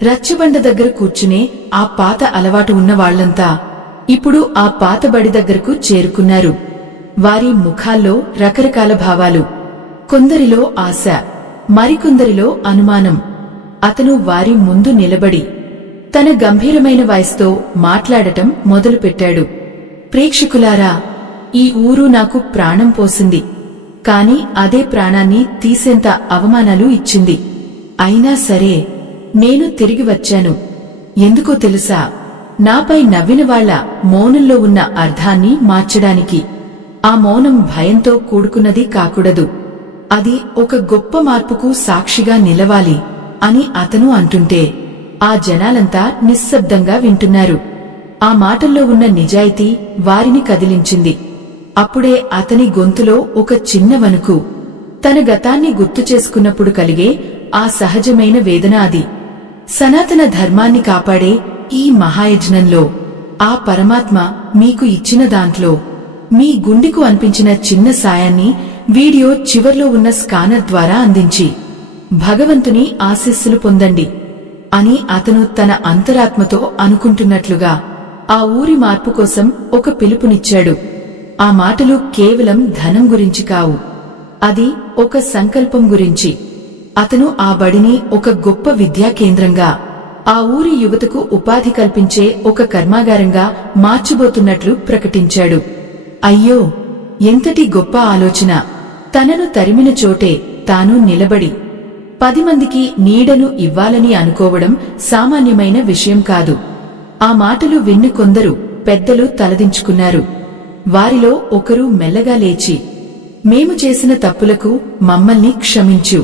రచ్చబండ దగ్గర కూర్చునే ఆ పాత అలవాటు ఉన్న వాళ్లంతా ఇప్పుడు ఆ పాత బడి దగ్గరకు చేరుకున్నారు. వారి ముఖాల్లో రకరకాల భావాలు, కొందరిలో ఆశ, మరికొందరిలో అనుమానం. అతను వారి ముందు నిలబడి తన గంభీరమైన వాయిస్తో మాట్లాడటం మొదలుపెట్టాడు. ప్రేక్షకులారా, ఈ ఊరు నాకు ప్రాణం పోసింది, కాని అదే ప్రాణాన్ని తీసేంత అవమానాలు ఇచ్చింది. అయినా సరే నేను తిరిగి వచ్చాను. ఎందుకో తెలుసా? నాపై నవ్విన వాళ్ల మౌనంలో ఉన్న అర్థాన్ని మార్చడానికి. ఆ మౌనం భయంతో కూడుకున్నది కాకూడదు, అది ఒక గొప్ప మార్పుకు సాక్షిగా నిలవాలి అని అతను అంటుంటే ఆ జనాలంతా నిశ్శబ్దంగా వింటున్నారు. ఆ మాటల్లో ఉన్న నిజాయితీ వారిని కదిలించింది. అప్పుడే అతని గొంతులో ఒక చిన్న వణుకు. తన గతాన్ని గుర్తు చేసుకున్నప్పుడు కలిగే ఆ సహజమైన వేదన అది. సనాతన ధర్మాన్ని కాపాడే ఈ మహాయజ్ఞంలో ఆ పరమాత్మ మీకు ఇచ్చిన దాంట్లో మీ గుండెకు అనిపించిన చిన్న సాయాన్ని వీడియో చివర్లో ఉన్న స్కానర్ ద్వారా అందించి భగవంతుని ఆశీస్సులు పొందండి అని అతను తన అంతరాత్మతో అనుకుంటున్నట్లుగా ఆ ఊరి మార్పు కోసం ఒక పిలుపునిచ్చాడు. ఆ మాటలు కేవలం ధనం గురించి కావు, అది ఒక సంకల్పం గురించి. అతను ఆ బడిని ఒక గొప్ప విద్యా కేంద్రంగా, ఆ ఊరి యువతకు ఉపాధి కల్పించే ఒక కర్మాగారంగా మార్చబోతున్నట్లు ప్రకటించాడు. అయ్యో, ఎంతటి గొప్ప ఆలోచన! తనను తరిమిన చోటే తాను నిలబడి 10 మందికి నీడను ఇవ్వాలని అనుకోవడం సామాన్యమైన విషయం కాదు. ఆ మాటలు విన్ని కొందరు పెద్దలు తలదించుకున్నారు. వారిలో ఒకరు మెల్లగా లేచి, మేము చేసిన తప్పులకు మమ్మల్ని క్షమించు,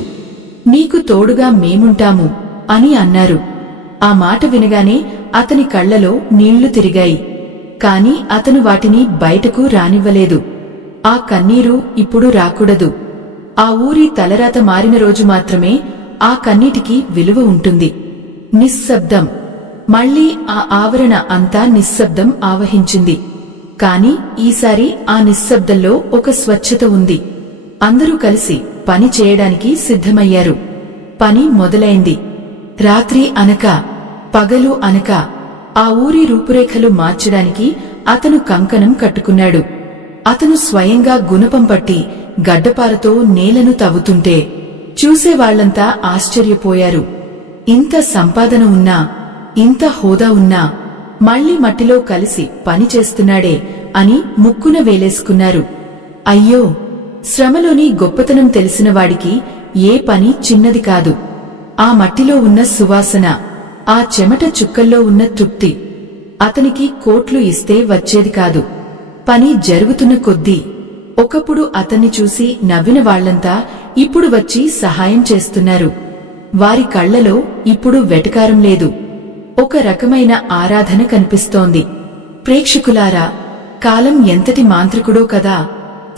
నీకు తోడుగా మేముంటాము అని అన్నారు. ఆ మాట వినగానే అతని కళ్లలో నీళ్లు తిరిగాయి. కాని అతను వాటిని బయటకు రానివ్వలేదు. ఆ కన్నీరు ఇప్పుడు రాకూడదు. ఆ ఊరి తలరాత మారిన రోజు మాత్రమే ఆ కన్నీటికి విలువ ఉంటుంది. నిశ్శబ్దం. మళ్లీ ఆ ఆవరణ అంతా నిశ్శబ్దం ఆవహించింది. కాని ఈసారి ఆ నిశ్శబ్దంలో ఒక స్వచ్ఛత ఉంది. అందరూ కలిసి పని చేయడానికి సిద్ధమయ్యారు. పని మొదలైంది. రాత్రి అనక పగలు అనక ఆ ఊరి రూపురేఖలు మార్చడానికి అతను కంకణం కట్టుకున్నాడు. అతను స్వయంగా గుణపం పట్టి గడ్డపారతో నేలను తవ్వుతుంటే చూసేవాళ్లంతా ఆశ్చర్యపోయారు. ఇంత సంపాదన ఉన్నా, ఇంత హోదా ఉన్నా మళ్లీ మట్టిలో కలిసి పనిచేస్తున్నాడే అని ముక్కున వేలేసుకున్నారు. అయ్యో, శ్రమలోని గొప్పతనం తెలిసినవాడికి ఏ పని చిన్నది కాదు. ఆ మట్టిలో ఉన్న సువాసన, ఆ చెమట చుక్కల్లో ఉన్న తృప్తి అతనికి కోట్లు ఇస్తే వచ్చేది కాదు. పని జరుగుతున్న కొద్దీ ఒకప్పుడు అతన్ని చూసి నవ్విన వాళ్లంతా ఇప్పుడు వచ్చి సహాయం చేస్తున్నారు. వారి కళ్లలో ఇప్పుడు వెటకారం లేదు, ఒక రకమైన ఆరాధన కనిపిస్తోంది. ప్రేక్షకులారా, కాలం ఎంతటి మాంత్రికుడో కదా!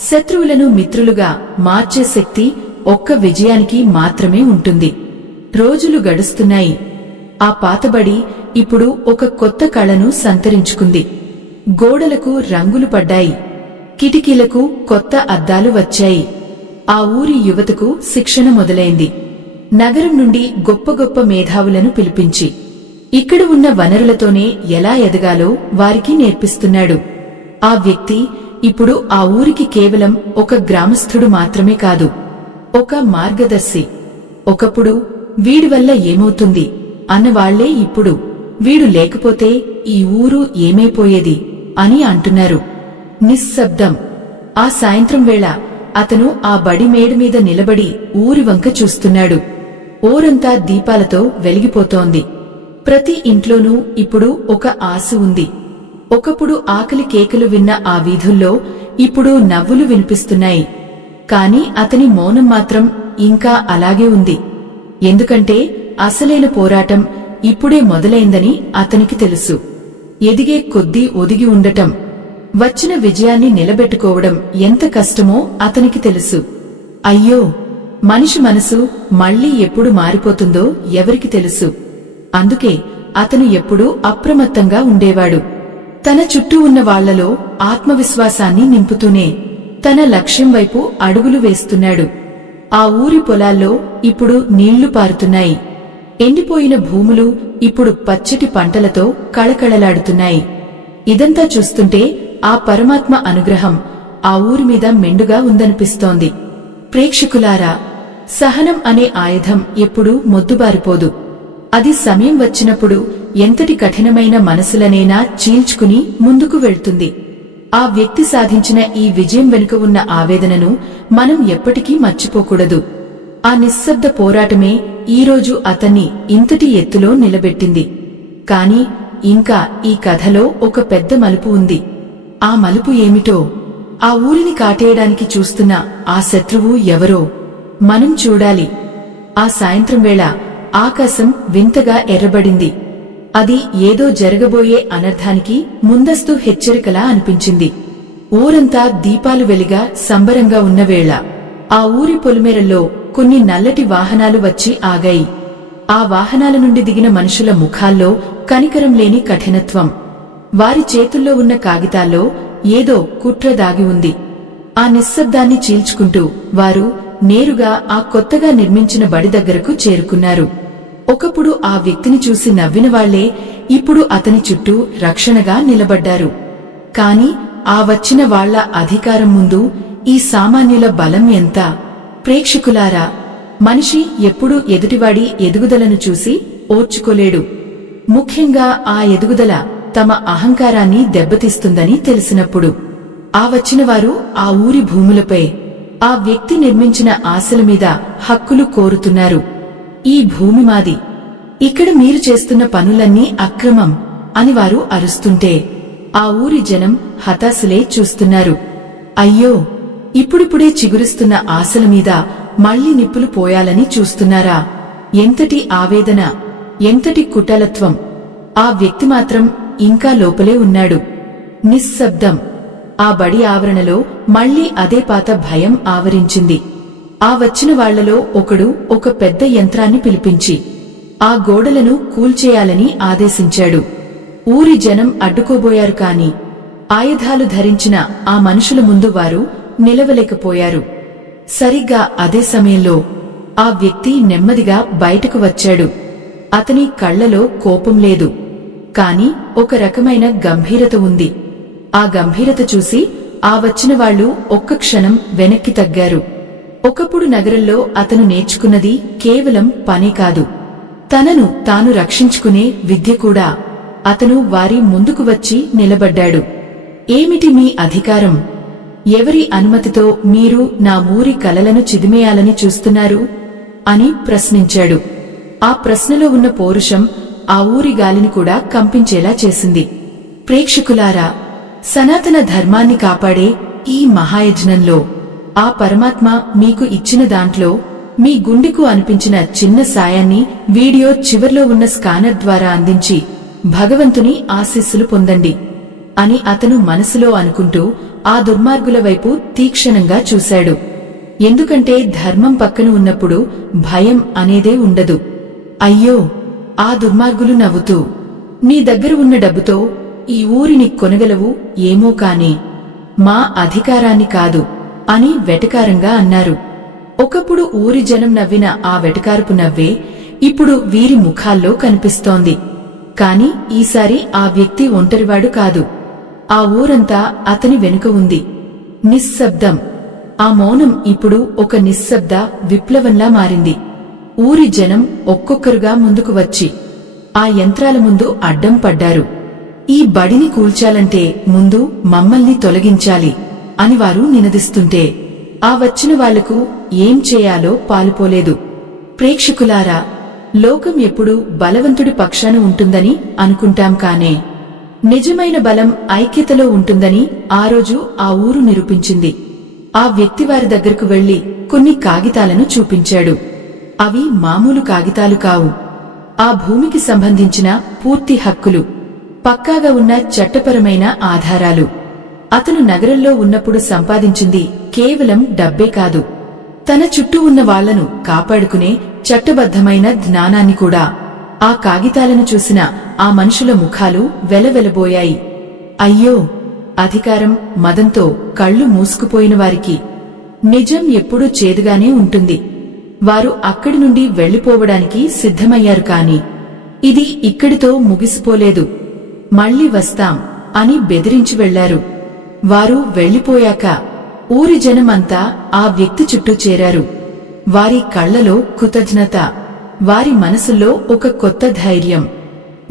శత్రువులను మిత్రులుగా మార్చే శక్తి ఒక్క విజయానికి మాత్రమే ఉంటుంది. రోజులు గడుస్తున్నాయి. ఆ పాతబడి ఇప్పుడు ఒక కొత్త కళను సంతరించుకుంది. గోడలకు రంగులు పడ్డాయి, కిటికీలకు కొత్త అద్దాలు వచ్చాయి. ఆ ఊరి యువతకు శిక్షణ మొదలైంది. నగరం నుండి గొప్ప గొప్ప మేధావులను పిలిపించి ఇక్కడ ఉన్న వనరులతోనే ఎలా ఎదగాలో వారికి నేర్పిస్తున్నాడు. ఆ వ్యక్తి ఇప్పుడు ఆ ఊరికి కేవలం ఒక గ్రామస్థుడు మాత్రమే కాదు, ఒక మార్గదర్శి. ఒకప్పుడు వీడి వల్ల ఏమవుతుంది అన్నవాళ్లే ఇప్పుడు వీడు లేకపోతే ఈ ఊరు ఏమైపోయేది అని అంటున్నారు. నిశ్శబ్దం. ఆ సాయంత్రం వేళ అతను ఆ బడి మేడ మీద నిలబడి ఊరి వంక చూస్తున్నాడు. ఊరంతా దీపాలతో వెలిగిపోతోంది. ప్రతి ఇంట్లోనూ ఇప్పుడు ఒక ఆశ ఉంది. ఒకప్పుడు ఆకలి కేకలు విన్న ఆ వీధుల్లో ఇప్పుడు నవ్వులు వినిపిస్తున్నాయి. కాని అతని మౌనం మాత్రం ఇంకా అలాగే ఉంది. ఎందుకంటే అసలైన పోరాటం ఇప్పుడే మొదలైందని అతనికి తెలుసు. ఎదిగే కొద్దీ ఒదిగి ఉండటం, వచ్చిన విజయాన్ని నిలబెట్టుకోవడం ఎంత కష్టమో అతనికి తెలుసు. అయ్యో, మనిషి మనసు మళ్లీ ఎప్పుడు మారిపోతుందో ఎవరికి తెలుసు. అందుకే అతను ఎప్పుడూ అప్రమత్తంగా ఉండేవాడు. తన చుట్టూ ఉన్న వాళ్లలో ఆత్మవిశ్వాసాన్ని నింపుతూనే తన లక్ష్యం వైపు అడుగులు వేస్తున్నాడు. ఆ ఊరి పొలాల్లో ఇప్పుడు నీళ్లు పారుతున్నాయి. ఎండిపోయిన భూములు ఇప్పుడు పచ్చటి పంటలతో కళకళలాడుతున్నాయి. ఇదంతా చూస్తుంటే ఆ పరమాత్మ అనుగ్రహం ఆ ఊరి మీద మెండుగా ఉందనిపిస్తోంది. ప్రేక్షకులారా, సహనం అనే ఆయుధం ఎప్పుడూ మొద్దుబారిపోదు. అది సమయం వచ్చినప్పుడు ఎంతటి కఠినమైన మనసులనైనా చీల్చుకుని ముందుకు వెళ్తుంది. ఆ వ్యక్తి సాధించిన ఈ విజయం వెనుక ఉన్న ఆవేదనను మనం ఎప్పటికీ మర్చిపోకూడదు. ఆ నిశ్శబ్ద పోరాటమే ఈరోజు అతన్ని ఇంతటి ఎత్తులో నిలబెట్టింది. కాని ఇంకా ఈ కథలో ఒక పెద్ద మలుపు ఉంది. ఆ మలుపు ఏమిటో, ఆ ఊరిని కాటేయడానికి చూస్తున్న ఆ శత్రువు ఎవరో మనం చూడాలి. ఆ సాయంత్రం వేళ ఆకాశం వింతగా ఎర్రబడింది. అది ఏదో జరగబోయే అనర్థానికి ముందస్తు హెచ్చరికలా అనిపించింది. ఊరంతా దీపాలు వెలిగా సంబరంగా ఉన్నవేళ ఆ ఊరి పొలిమేరల్లో కొన్ని నల్లటి వాహనాలు వచ్చి ఆగాయి. ఆ వాహనాల నుండి దిగిన మనుషుల ముఖాల్లో కనికరం లేని కఠినత్వం. వారి చేతుల్లో ఉన్న కాగితాల్లో ఏదో కుట్ర దాగి ఉంది. ఆ నిశ్శబ్దాన్ని చీల్చుకుంటూ వారు నేరుగా ఆ కొత్తగా నిర్మించిన బడి దగ్గరకు చేరుకున్నారు. ఒకప్పుడు ఆ వ్యక్తిని చూసి నవ్విన వాళ్లే ఇప్పుడు అతని చుట్టూ రక్షణగా నిలబడ్డారు. కాని ఆ వచ్చిన వాళ్ల అధికారం ముందు ఈ సామాన్యుల బలం ఎంత? ప్రేక్షకులారా, మనిషి ఎప్పుడూ ఎదుటివాడి ఎదుగుదలను చూసి ఓర్చుకోలేడు. ముఖ్యంగా ఆ ఎదుగుదల తమ అహంకారాన్ని దెబ్బతీస్తుందని తెలిసినప్పుడు. ఆ వచ్చినవారు ఆ ఊరి భూములపై ఆ వ్యక్తి నిర్మించిన ఆశల మీద హక్కులు కోరుతున్నారు. ఈ భూమి మాది, ఇక్కడ మీరు చేస్తున్న పనులన్నీ అక్రమం అని వారు అరుస్తుంటే ఆ ఊరి జనం హతాశలే చూస్తున్నారు. అయ్యో, ఇప్పుడిప్పుడే చిగురిస్తున్న ఆశల మీద మళ్లీ నిప్పులు పోయాలని చూస్తున్నారా? ఎంతటి ఆవేదన, ఎంతటి కుటలత్వం! ఆ వ్యక్తి మాత్రం ఇంకా లోపలే ఉన్నాడు, నిశ్శబ్దం. ఆ బడి ఆవరణలో మళ్లీ అదే పాత భయం ఆవరించింది. ఆ వచ్చిన వాళ్లలో ఒకడు ఒక పెద్ద యంత్రాన్ని పిలిపించి ఆ గోడలను కూల్చేయాలని ఆదేశించాడు. ఊరి జనం అడ్డుకోబోయారు కాని ఆయుధాలు ధరించిన ఆ మనుషుల ముందు వారు నిలవలేకపోయారు. సరిగ్గా అదే సమయంలో ఆ వ్యక్తి నెమ్మదిగా బయటకు వచ్చాడు. అతని కళ్లలో కోపం లేదు, కాని ఒక రకమైన గంభీరత ఉంది. ఆ గంభీరత చూసి ఆ వచ్చిన వాళ్లు ఒక్క క్షణం వెనక్కి తగ్గారు. ఒకప్పుడు నగరంలో అతను నేర్చుకున్నది కేవలం పనే కాదు, తనను తాను రక్షించుకునే విద్య కూడా. అతను వారి ముందుకు వచ్చి నిలబడ్డాడు. ఏమిటి మీ అధికారం? ఎవరి అనుమతితో మీరు నా ఊరి కలలను చిదిమేయాలని చూస్తున్నారు అని ప్రశ్నించాడు. ఆ ప్రశ్నలో ఉన్న పౌరుషం ఆ ఊరి గాలిని కూడా కంపించేలా చేసింది. ప్రేక్షకులారా, సనాతన ధర్మాన్ని కాపాడే ఈ మహాయజ్ఞంలో ఆ పరమాత్మ మీకు ఇచ్చిన దాంట్లో మీ గుండెకు అనిపించిన చిన్న సాయాన్ని వీడియో చివర్లో ఉన్న స్కానర్ ద్వారా అందించి భగవంతుని ఆశీస్సులు పొందండి అని అతను మనసులో అనుకుంటూ ఆ దుర్మార్గుల వైపు తీక్షణంగా చూశాడు. ఎందుకంటే ధర్మం పక్కన ఉన్నప్పుడు భయం అనేదే ఉండదు. అయ్యో, ఆ దుర్మార్గులు నవ్వుతూ, నీ దగ్గర ఉన్న డబ్బుతో ఈ ఊరిని కొనగలవు ఏమో కాని మా అధికారాన్ని కాదు అని వెటకారంగా అన్నారు. ఒకప్పుడు ఊరి జనం నవ్విన ఆ వెటకారపు నవ్వే ఇప్పుడు వీరి ముఖాల్లో కనిపిస్తోంది. కాని ఈసారి ఆ వ్యక్తి ఒంటరివాడు కాదు. ఆ ఊరంతా అతని వెనుక ఉంది. నిశ్శబ్దం. ఆ మౌనం ఇప్పుడు ఒక నిశ్శబ్ద విప్లవంలా మారింది. ఊరి జనం ఒక్కొక్కరుగా ముందుకు వచ్చి ఆ యంత్రాల ముందు అడ్డం పడ్డారు. ఈ బడిని కూల్చాలంటే ముందు మమ్మల్ని తొలగించాలి అని వారు నినదిస్తుంటే ఆ వచ్చిన వాళ్లకు ఏం చేయాలో పాలుపోలేదు. ప్రేక్షకులారా, లోకం ఎప్పుడూ బలవంతుడి పక్షాన ఉంటుందని అనుకుంటాం కానే నిజమైన బలం ఐక్యతలో ఉంటుందని ఆ రోజు ఆ ఊరు నిరూపించింది. ఆ వ్యక్తి వారి దగ్గరకు వెళ్లి కొన్ని కాగితాలను చూపించాడు. అవి మామూలు కాగితాలు కావు. ఆ భూమికి సంబంధించిన పూర్తి హక్కులు, పక్కాగా ఉన్న చట్టపరమైన ఆధారాలు. అతను నగరంలో ఉన్నప్పుడు సంపాదించింది కేవలం డబ్బే కాదు, తన చుట్టూ ఉన్న వాళ్లను కాపాడుకునే చట్టబద్ధమైన జ్ఞానాన్ని కూడా. ఆ కాగితాలను చూసిన ఆ మనుషుల ముఖాలు వెలవెలబోయాయి. అయ్యో, అధికారం, మదంతో కళ్ళు మూసుకుపోయిన వారికి నిజం ఎప్పుడూ చేదుగానే ఉంటుంది. వారు అక్కడి నుండి వెళ్లిపోవడానికి సిద్ధమయ్యారు. కాని ఇది ఇక్కడితో ముగిసిపోలేదు. మళ్లీ వస్తాం అని బెదిరించి వెళ్లారు. వారు వెళ్లిపోయాక ఊరి జనమంతా ఆ వ్యక్తి చుట్టూ చేరారు. వారి కళ్లలో కృతజ్ఞత, వారి మనసుల్లో ఒక కొత్త ధైర్యం.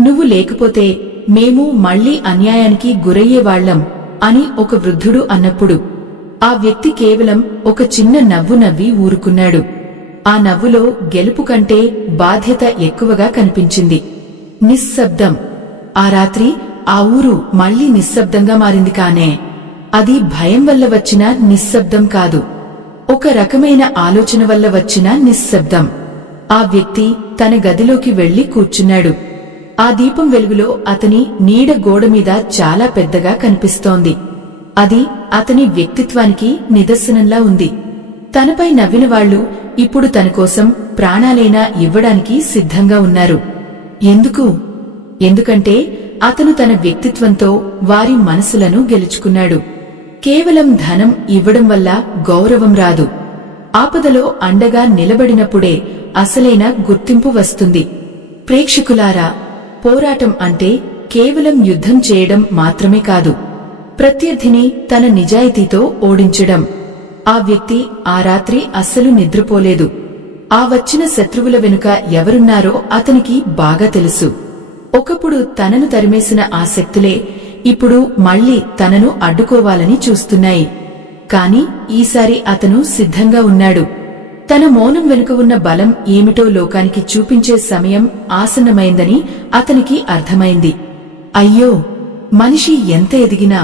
నువ్వు లేకపోతే మేము మళ్లీ అన్యాయానికి గురయ్యేవాళ్లం అని ఒక వృద్ధుడు అన్నప్పుడు ఆ వ్యక్తి కేవలం ఒక చిన్న నవ్వు నవ్వి ఊరుకున్నాడు. ఆ నవ్వులో గెలుపు కంటే బాధ్యత ఎక్కువగా కనిపించింది. నిశ్శబ్దం. ఆ రాత్రి ఆ ఊరు మళ్లీ నిశ్శబ్దంగా మారింది. కానే అది భయం వల్ల వచ్చిన నిశ్శబ్దం కాదు, ఒక రకమైన ఆలోచన వల్ల వచ్చిన నిశ్శబ్దం. ఆ వ్యక్తి తన గదిలోకి వెళ్లి కూర్చున్నాడు. ఆ దీపం వెలుగులో అతని నీడ గోడమీద చాలా పెద్దగా కనిపిస్తోంది. అది అతని వ్యక్తిత్వానికి నిదర్శనంలా ఉంది. తనపై నవ్విన వాళ్లు ఇప్పుడు తన కోసం ప్రాణాలైనా ఇవ్వడానికి సిద్ధంగా ఉన్నారు. ఎందుకు? ఎందుకంటే అతను తన వ్యక్తిత్వంతో వారి మనసులను గెలుచుకున్నాడు. కేవలం ధనం ఇవ్వడం వల్ల గౌరవం రాదు. ఆపదలో అండగా నిలబడినప్పుడే అసలైన గుర్తింపు వస్తుంది. ప్రేక్షకులారా, పోరాటం అంటే కేవలం యుద్ధం చేయడం మాత్రమే కాదు, ప్రత్యర్థిని తన నిజాయితీతో ఓడించడం. ఆ వ్యక్తి ఆ రాత్రి అస్సలు నిద్రపోలేదు. ఆ వచ్చిన శత్రువుల వెనుక ఎవరున్నారో అతనికి బాగా తెలుసు. ఒకప్పుడు తనను తరిమేసిన ఆ శక్తులే ఇప్పుడు మళ్లీ తనను అడ్డుకోవాలని చూస్తున్నాయి. కాని ఈసారి అతను సిద్ధంగా ఉన్నాడు. తన మౌనం వెనుక ఉన్న బలం ఏమిటో లోకానికి చూపించే సమయం ఆసన్నమైందని అతనికి అర్థమైంది. అయ్యో, మనిషి ఎంత ఎదిగినా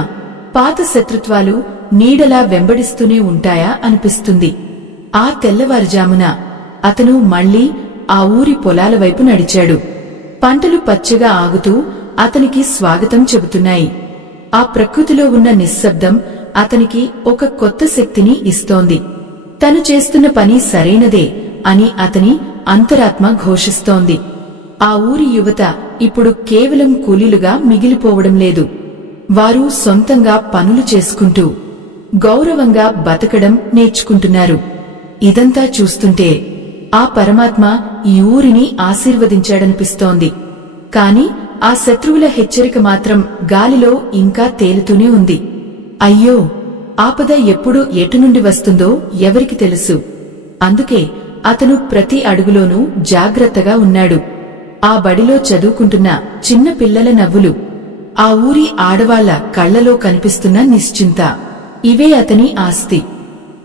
పాత శత్రుత్వాలు నీడలా వెంబడిస్తూనే ఉంటాయా అనిపిస్తుంది. ఆ తెల్లవారుజామున అతను మళ్లీ ఆ ఊరి పొలాల వైపు నడిచాడు. పంటలు పచ్చగా ఆగుతూ అతనికి స్వాగతం చెబుతున్నాయి. ఆ ప్రకృతిలో ఉన్న నిశ్శబ్దం అతనికి ఒక కొత్త శక్తిని ఇస్తోంది. తను చేస్తున్న పని సరైనదే అని అతని అంతరాత్మ ఘోషిస్తోంది. ఆ ఊరి యువత ఇప్పుడు కేవలం కూలీలుగా మిగిలిపోవడం లేదు. వారు సొంతంగా పనులు చేసుకుంటూ గౌరవంగా బతకడం నేర్చుకుంటున్నారు. ఇదంతా చూస్తుంటే ఆ పరమాత్మ ఈ ఊరిని ఆశీర్వదించాడనిపిస్తోంది. కాని ఆ శత్రువుల హెచ్చరిక మాత్రం గాలిలో ఇంకా తేలుతూనే ఉంది. అయ్యో, ఆపద ఎప్పుడు ఎటునుండి వస్తుందో ఎవరికి తెలుసు. అందుకే అతను ప్రతి అడుగులోనూ జాగ్రత్తగా ఉన్నాడు. ఆ బడిలో చదువుకుంటున్న చిన్న పిల్లల నవ్వులు, ఆ ఊరి ఆడవాళ్ల కళ్లలో కనిపిస్తున్న నిశ్చింత, ఇవే అతని ఆస్తి.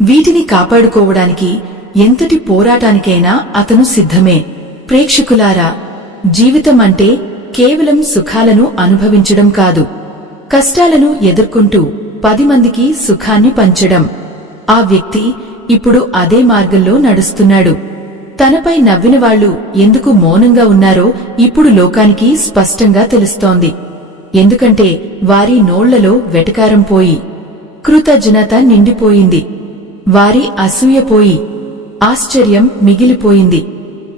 వీటిని కాపాడుకోవడానికి ఎంతటి పోరాటానికైనా అతను సిద్ధమే. ప్రేక్షకులారా, జీవితం అంటే కేవలం సుఖాలను అనుభవించడం కాదు, కష్టాలను ఎదుర్కొంటూ 10 మందికి సుఖాన్ని పంచడం. ఆ వ్యక్తి ఇప్పుడు అదే మార్గంలో నడుస్తున్నాడు. తనపై నవ్విన వాళ్లు ఎందుకు మౌనంగా ఉన్నారో ఇప్పుడు లోకానికి స్పష్టంగా తెలుస్తోంది. ఎందుకంటే వారి నోళ్లలో వెటకారం పోయి కృతజ్ఞత నిండిపోయింది. వారి అసూయ పోయి ఆశ్చర్యం మిగిలిపోయింది.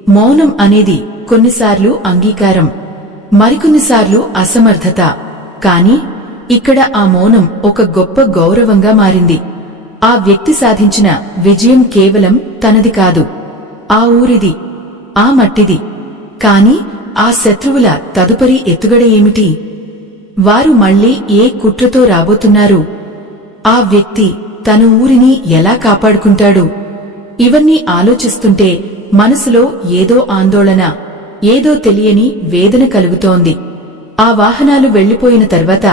మౌనం అనేది కొన్నిసార్లు అంగీకారం, మరికొన్నిసార్లు అసమర్థత. కాని ఇక్కడ ఆ మౌనం ఒక గొప్ప గౌరవంగా మారింది. ఆ వ్యక్తి సాధించిన విజయం కేవలం తనది కాదు, ఆ ఊరిది, ఆ మట్టిది. కాని ఆ శత్రువుల తదుపరి ఎత్తుగడ ఏమిటి? వారు మళ్లీ ఏ కుట్రతో రాబోతున్నారు? ఆ వ్యక్తి తన ఊరిని ఎలా కాపాడుకుంటాడు? ఇవన్నీ ఆలోచిస్తుంటే మనసులో ఏదో ఆందోళన, ఏదో తెలియని వేదన కలుగుతోంది. ఆ వాహనాలు వెళ్లిపోయిన తర్వాత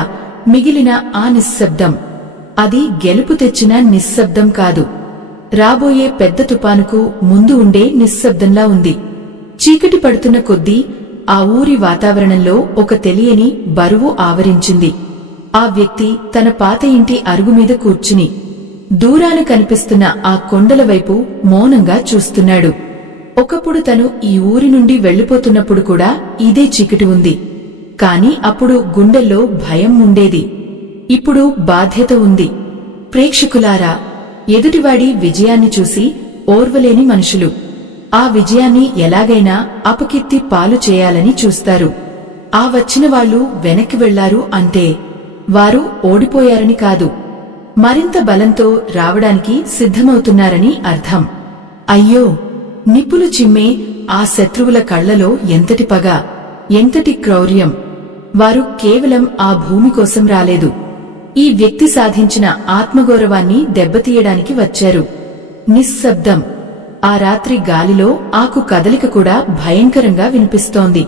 మిగిలిన ఆ నిశ్శబ్దం, అది గెలుపు తెచ్చిన నిశ్శబ్దం కాదు, రాబోయే పెద్ద తుపానుకు ముందు ఉండే నిశ్శబ్దంలా ఉంది. చీకటి పడుతున్న కొద్దీ ఆ ఊరి వాతావరణంలో ఒక తెలియని బరువు ఆవరించింది. ఆ వ్యక్తి తన పాత ఇంటి అరుగుమీద కూర్చుని దూరాన కనిపిస్తున్న ఆ కొండల వైపు మౌనంగా చూస్తున్నాడు. ఒకప్పుడు తను ఈ ఊరి నుండి వెళ్లిపోతున్నప్పుడు కూడా ఇదే చీకటి ఉంది. కాని అప్పుడు గుండెల్లో భయం ఉండేది. ఇప్పుడు బాధ్యత ఉంది. ప్రేక్షకులారా, ఎదుటివాడి విజయాన్ని చూసి ఓర్వలేని మనుషులు ఆ విజయాన్ని ఎలాగైనా అపకీర్తి పాలు చేయాలని చూస్తారు. ఆ వచ్చిన వాళ్లు వెనక్కి వెళ్లారు అంటే వారు ఓడిపోయారని కాదు, మరింత బలంతో రావడానికి సిద్ధమవుతున్నారని అర్థం. అయ్యో, నిప్పులు చిమ్మే ఆ శత్రువుల కళ్లలో ఎంతటి పగ, ఎంతటి క్రౌర్యం! వారు కేవలం ఆ భూమి కోసం రాలేదు, ఈ వ్యక్తి సాధించిన ఆత్మగౌరవాన్ని దెబ్బతీయడానికి వచ్చారు. నిశ్శబ్దం. ఆ రాత్రి గాలిలో ఆకు కదలిక కూడా భయంకరంగా వినిపిస్తోంది.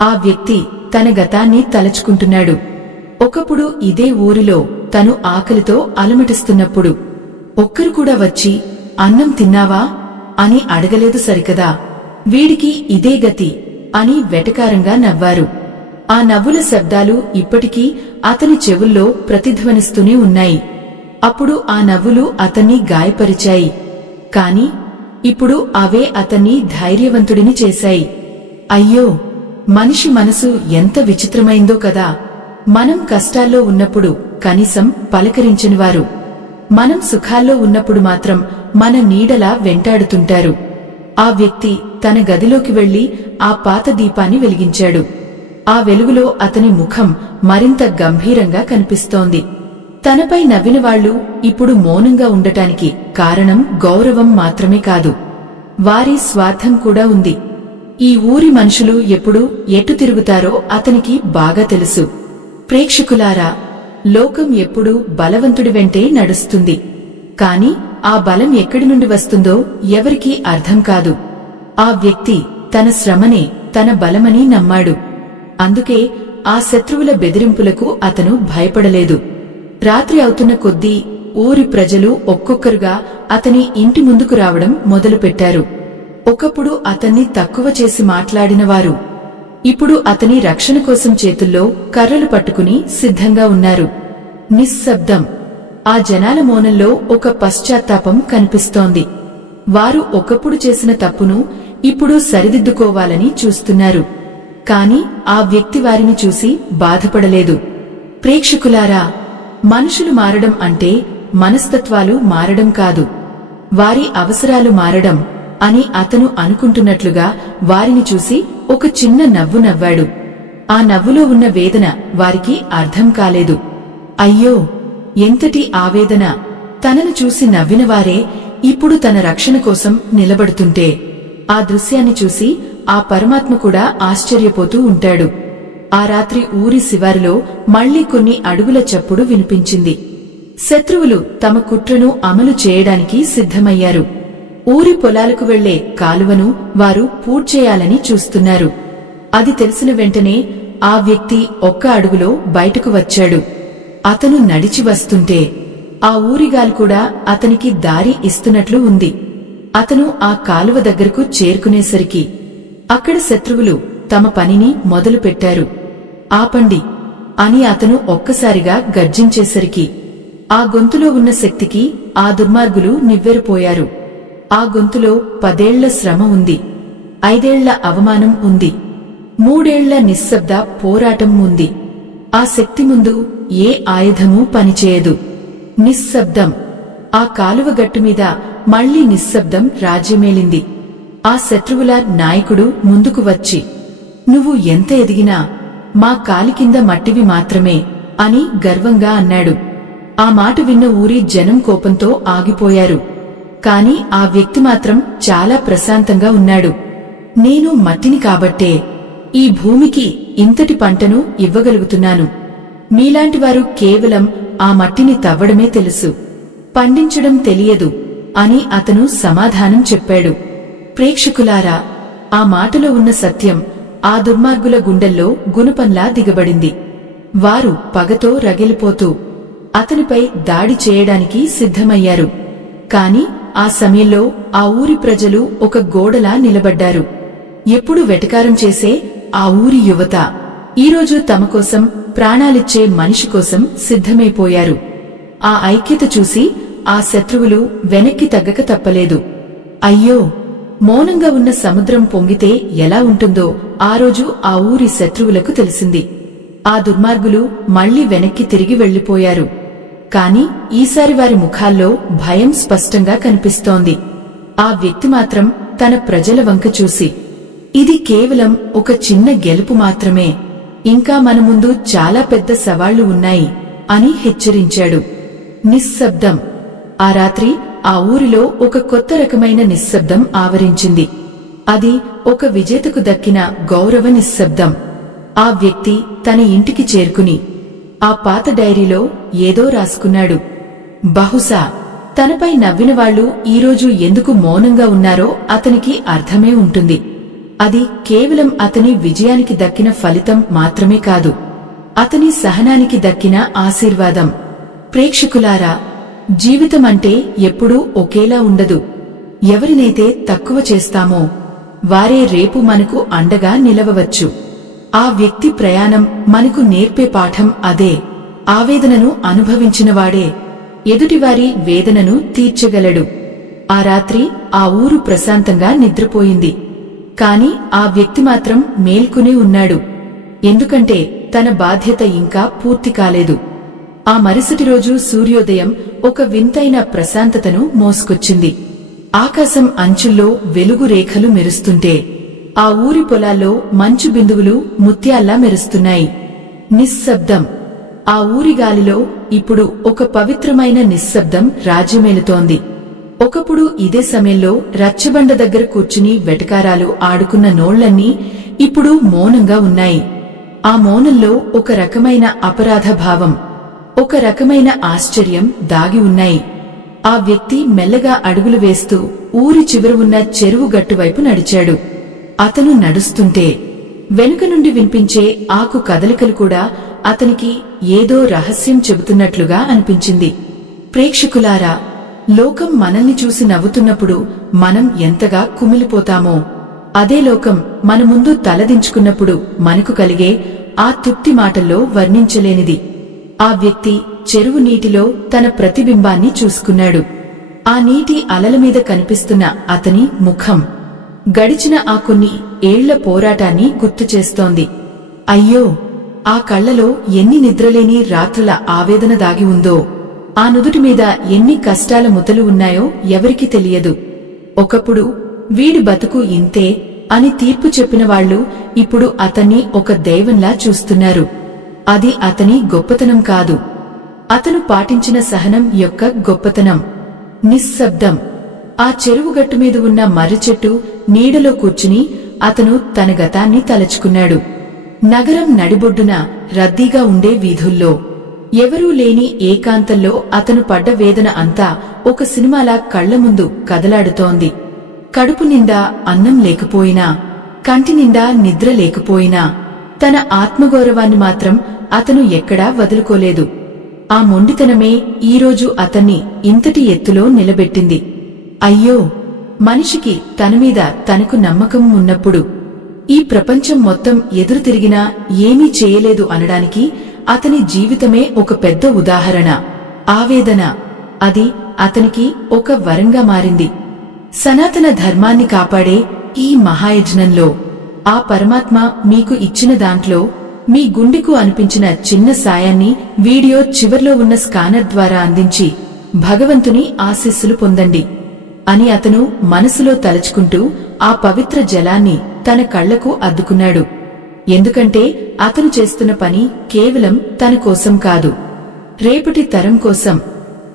ఆ వ్యక్తి తన గతాన్ని తలచుకుంటున్నాడు. ఒకప్పుడు ఇదే ఊరిలో తను ఆకలితో అలమటిస్తున్నప్పుడు ఒక్కరు కూడా వచ్చి అన్నం తిన్నావా అని అడగలేదు సరికదా. వీడికి ఇదే గతి అని వెటకారంగా నవ్వారు. ఆ నవ్వుల శబ్దాలు ఇప్పటికీ అతని చెవుల్లో ప్రతిధ్వనిస్తూనే ఉన్నాయి. అప్పుడు ఆ నవ్వులు అతన్ని గాయపరిచాయి, కాని ఇప్పుడు అవే అతన్ని ధైర్యవంతుడిని చేశాయి. అయ్యో, మనిషి మనసు ఎంత విచిత్రమైందో కదా. మనం కష్టాల్లో ఉన్నప్పుడు కనీసం పలకరించనివారు, మనం సుఖాల్లో ఉన్నప్పుడు మాత్రం మన నీడలా వెంటాడుతుంటారు. ఆ వ్యక్తి తన గదిలోకి వెళ్లి ఆ పాత దీపాన్ని వెలిగించాడు. ఆ వెలుగులో అతని ముఖం మరింత గంభీరంగా కనిపిస్తోంది. తనపై నవ్విన వాళ్లు ఇప్పుడు మౌనంగా ఉండటానికి కారణం గౌరవం మాత్రమే కాదు, వారి స్వార్థం కూడా ఉంది. ఈ ఊరి మనుషులు ఎప్పుడు ఎటు తిరుగుతారో అతనికి బాగా తెలుసు. ప్రేక్షకులారా, లోకం ఎప్పుడూ బలవంతుడి వెంటే నడుస్తుంది. కాని ఆ బలం ఎక్కడి నుండి వస్తుందో ఎవరికీ అర్థం కాదు. ఆ వ్యక్తి తన శ్రమనే తన బలమని నమ్మాడు. అందుకే ఆ శత్రువుల బెదిరింపులకు అతను భయపడలేదు. రాత్రి అవుతున్న కొద్దీ ఊరి ప్రజలు ఒక్కొక్కరుగా అతని ఇంటి ముందుకు రావడం మొదలుపెట్టారు. ఒకప్పుడు అతన్ని తక్కువ చేసి మాట్లాడినవారు ఇప్పుడు అతని రక్షణ కోసం చేతుల్లో కర్రలు పట్టుకుని సిద్ధంగా ఉన్నారు. నిశ్శబ్దం. ఆ జనాల మౌనంలో ఒక పశ్చాత్తాపం కనిపిస్తోంది. వారు ఒకప్పుడు చేసిన తప్పును ఇప్పుడు సరిదిద్దుకోవాలని చూస్తున్నారు. కాని ఆ వ్యక్తి వారిని చూసి బాధపడలేదు. ప్రేక్షకులారా, మనుషులు మారడం అంటే మనస్తత్వాలు మారడం కాదు, వారి అవసరాలు మారడం అని అతను అనుకుంటున్నట్లుగా వారిని చూసి ఒక చిన్న నవ్వు నవ్వాడు. ఆ నవ్వులో ఉన్న వేదన వారికి అర్థం కాలేదు. అయ్యో, ఎంతటి ఆవేదన! తనను చూసి నవ్వినవారే ఇప్పుడు తన రక్షణ కోసం నిలబడుతుంటే ఆ దృశ్యాన్ని చూసి ఆ పరమాత్మ కూడా ఆశ్చర్యపోతూ ఉంటాడు. ఆ రాత్రి ఊరి శివారులో మళ్లీ కొన్ని అడుగుల చప్పుడు వినిపించింది. శత్రువులు తమ కుట్రను అమలు చేయడానికి సిద్ధమయ్యారు. ఊరి పొలాలకు వెళ్లే కాలువను వారు పూడ్చేయాలని చూస్తున్నారు. అది తెలిసిన వెంటనే ఆ వ్యక్తి ఒక్క అడుగులో బయటకు వచ్చాడు. అతను నడిచి వస్తుంటే ఆ ఊరిగాలు కూడా అతనికి దారి ఇస్తున్నట్లు ఉంది. అతను ఆ కాలువ దగ్గరకు చేరుకునేసరికి అక్కడ శత్రువులు తమ పనిని మొదలుపెట్టారు. ఆపండి అని అతను ఒక్కసారిగా గర్జించేసరికి ఆ గొంతులో ఉన్న శక్తికి ఆ దుర్మార్గులు నివ్వెరపోయారు. ఆ గొంతులో 10 ఏళ్ల శ్రమ ఉంది, 5 ఏళ్ల అవమానం ఉంది, 3 ఏళ్ల నిశ్శబ్ద పోరాటం ఉంది. ఆ శక్తి ముందు ఏ ఆయుధమూ పనిచేయదు. నిశ్శబ్దం. ఆ కాలువ గట్టుమీద మళ్లీ నిశ్శబ్దం రాజ్యమేలింది. ఆ శత్రువుల నాయకుడు ముందుకు వచ్చి, నువ్వు ఎంత ఎదిగినా మా కాలి కింద మట్టివి మాత్రమే అని గర్వంగా అన్నాడు. ఆ మాట విన్న ఊరి జనం కోపంతో ఆగిపోయారు. కాని ఆ వ్యక్తి మాత్రం చాలా ప్రశాంతంగా ఉన్నాడు. నేను మట్టిని కాబట్టే ఈ భూమికి ఇంతటి పంటను ఇవ్వగలుగుతున్నాను. మీలాంటివారు కేవలం ఆ మట్టిని తవ్వడమే తెలుసు, పండించడం తెలియదు అని అతను సమాధానం చెప్పాడు. ప్రేక్షకులారా, ఆ మాటలో ఉన్న సత్యం ఆ దుర్మార్గుల గుండెల్లో గుణపంలా దిగబడింది. వారు పగతో రగిలిపోతూ అతనిపై దాడి చేయడానికి సిద్ధమయ్యారు. కాని ఆ సమయంలో ఆ ఊరి ప్రజలు ఒక గోడలా నిలబడ్డారు. ఎప్పుడు వెటకారం చేసే ఆ ఊరి యువత ఈరోజు తమ కోసం ప్రాణాలిచ్చే మనిషి కోసం సిద్ధమైపోయారు. ఆ ఐక్యత చూసి ఆ శత్రువులు వెనక్కి తగ్గక తప్పలేదు. అయ్యో, మౌనంగా ఉన్న సముద్రం పొంగితే ఎలా ఉంటుందో ఆ రోజు ఆ ఊరి శత్రువులకు తెలిసింది. ఆ దుర్మార్గులు మళ్లీ వెనక్కి తిరిగి వెళ్లిపోయారు. కాని ఈసారి వారి ముఖాల్లో భయం స్పష్టంగా కనిపిస్తోంది. ఆ వ్యక్తి మాత్రం తన ప్రజల వంక చూసి, ఇది కేవలం ఒక చిన్న గెలుపు మాత్రమే, ఇంకా మన ముందు చాలా పెద్ద సవాళ్లు ఉన్నాయి అని హెచ్చరించాడు. నిశ్శబ్దం. ఆ రాత్రి ఆ ఊరిలో ఒక కొత్త రకమైన నిశ్శబ్దం ఆవరించింది. అది ఒక విజేతకు దక్కిన గౌరవ నిశ్శబ్దం. ఆ వ్యక్తి తన ఇంటికి చేరుకుని ఆ పాత డైరీలో ఏదో రాసుకున్నాడు. బహుశా తనపై నవ్విన వాళ్లు ఈరోజు ఎందుకు మౌనంగా ఉన్నారో అతనికి అర్థమే ఉంటుంది. అది కేవలం అతని విజయానికి దక్కిన ఫలితం మాత్రమే కాదు, అతని సహనానికి దక్కిన ఆశీర్వాదం. ప్రేక్షకులారా, జీవితమంటే ఎప్పుడూ ఒకేలా ఉండదు. ఎవరినైతే తక్కువ చేస్తామో వారే రేపు మనకు అండగా నిలవవచ్చు. ఆ వ్యక్తి ప్రయాణం మనకు నేర్పే పాఠం అదే. ఆవేదనను అనుభవించినవాడే ఎదుటివారి వేదనను తీర్చగలడు. ఆ రాత్రి ఆ ఊరు ప్రశాంతంగా నిద్రపోయింది. కాని ఆ వ్యక్తి మాత్రం మేల్కొనే ఉన్నాడు. ఎందుకంటే తన బాధ్యత ఇంకా పూర్తి కాలేదు. ఆ మరుసటి రోజు సూర్యోదయం ఒక వింతైన ప్రశాంతతను మోసుకొచ్చింది. ఆకాశం అంచుల్లో వెలుగు రేఖలు మెరుస్తుంటే ఆ ఊరి పొలాల్లో మంచు బిందువులు ముత్యాల్లా మెరుస్తున్నాయి. నిశ్శబ్దం. ఆ ఊరి గాలిలో ఇప్పుడు ఒక పవిత్రమైన నిశ్శబ్దం రాజ్యమేలుతోంది. ఒకప్పుడు ఇదే సమయంలో రచ్చబండ దగ్గర కూర్చుని వెటకారాలు ఆడుకున్న నోళ్లన్నీ ఇప్పుడు మౌనంగా ఉన్నాయి. ఆ మౌనంలో ఒక రకమైన అపరాధ భావం, ఒక రకమైన ఆశ్చర్యం దాగి ఉన్నాయి. ఆ వ్యక్తి మెల్లగా అడుగులు వేస్తూ ఊరి చివర ఉన్న చెరువు గట్టువైపు నడిచాడు. అతను నడుస్తుంటే వెనుక నుండి వినిపించే ఆకు కదలికలు కూడా అతనికి ఏదో రహస్యం చెబుతున్నట్లుగా అనిపించింది. ప్రేక్షకులారా, లోకం మనల్ని చూసి నవ్వుతున్నప్పుడు మనం ఎంతగా కుమిలిపోతామో, అదే లోకం మన ముందు తలదించుకున్నప్పుడు మనకు కలిగే ఆ తృప్తి మాటల్లో వర్ణించలేనిది. ఆ వ్యక్తి చెరువు నీటిలో తన ప్రతిబింబాన్ని చూసుకున్నాడు. ఆ నీటి అలల మీద కనిపిస్తున్న అతని ముఖం గడిచిన ఆ కొన్ని ఏళ్ల పోరాటాన్ని గుర్తుచేస్తోంది. అయ్యో, ఆ కళ్లలో ఎన్ని నిద్రలేని రాత్రుల ఆవేదన దాగి ఉందో, ఆ నుదుటి మీద ఎన్ని కష్టాల ముతలు ఉన్నాయో ఎవరికీ తెలియదు. ఒకప్పుడు వీడి బతుకు ఇంతే అని తీర్పు చెప్పిన వాళ్లు ఇప్పుడు అతన్ని ఒక దైవంలా చూస్తున్నారు. అది అతని గొప్పతనం కాదు, అతను పాటించిన సహనం యొక్క గొప్పతనం. నిశ్శబ్దం. ఆ చెరువుగట్టు మీద ఉన్న మర్రి చెట్టు నీడలో కూర్చుని అతను తన గతాన్ని తలచుకున్నాడు. నగరం నడిబొడ్డున రద్దీగా ఉండే వీధుల్లో ఎవరూ లేని ఏకాంతంలో అతను పడ్డ వేదన అంతా ఒక సినిమాలా కళ్ల ముందు కదలాడుతోంది. కడుపు నిండా అన్నం లేకపోయినా, కంటి నిండా నిద్ర లేకపోయినా, తన ఆత్మగౌరవాన్ని మాత్రం అతను ఎక్కడా వదులుకోలేదు. ఆ మొండితనమే ఈరోజు అతన్ని ఇంతటి ఎత్తులో నిలబెట్టింది. అయ్యో, మనిషికి తనమీద తనకు నమ్మకం ఉన్నప్పుడు ఈ ప్రపంచం మొత్తం ఎదురు తిరిగినా ఏమీ చేయలేదు అనడానికి అతని జీవితమే ఒక పెద్ద ఉదాహరణ. ఆవేదన, అది అతనికి ఒక వరంగా మారింది. సనాతన ధర్మాన్ని కాపాడే ఈ మహాయజ్ఞంలో ఆ పరమాత్మ మీకు ఇచ్చిన దాంట్లో మీ గుండెకు అనిపించిన చిన్న సాయాన్ని వీడియో చివర్లో ఉన్న స్కానర్ ద్వారా అందించి భగవంతుని ఆశీస్సులు పొందండి అని అతను మనసులో తలచుకుంటూ ఆ పవిత్ర జలాన్ని తన కళ్లకు అద్దుకున్నాడు. ఎందుకంటే అతను చేస్తున్న పని కేవలం తన కోసం కాదు, రేపటి తరం కోసం,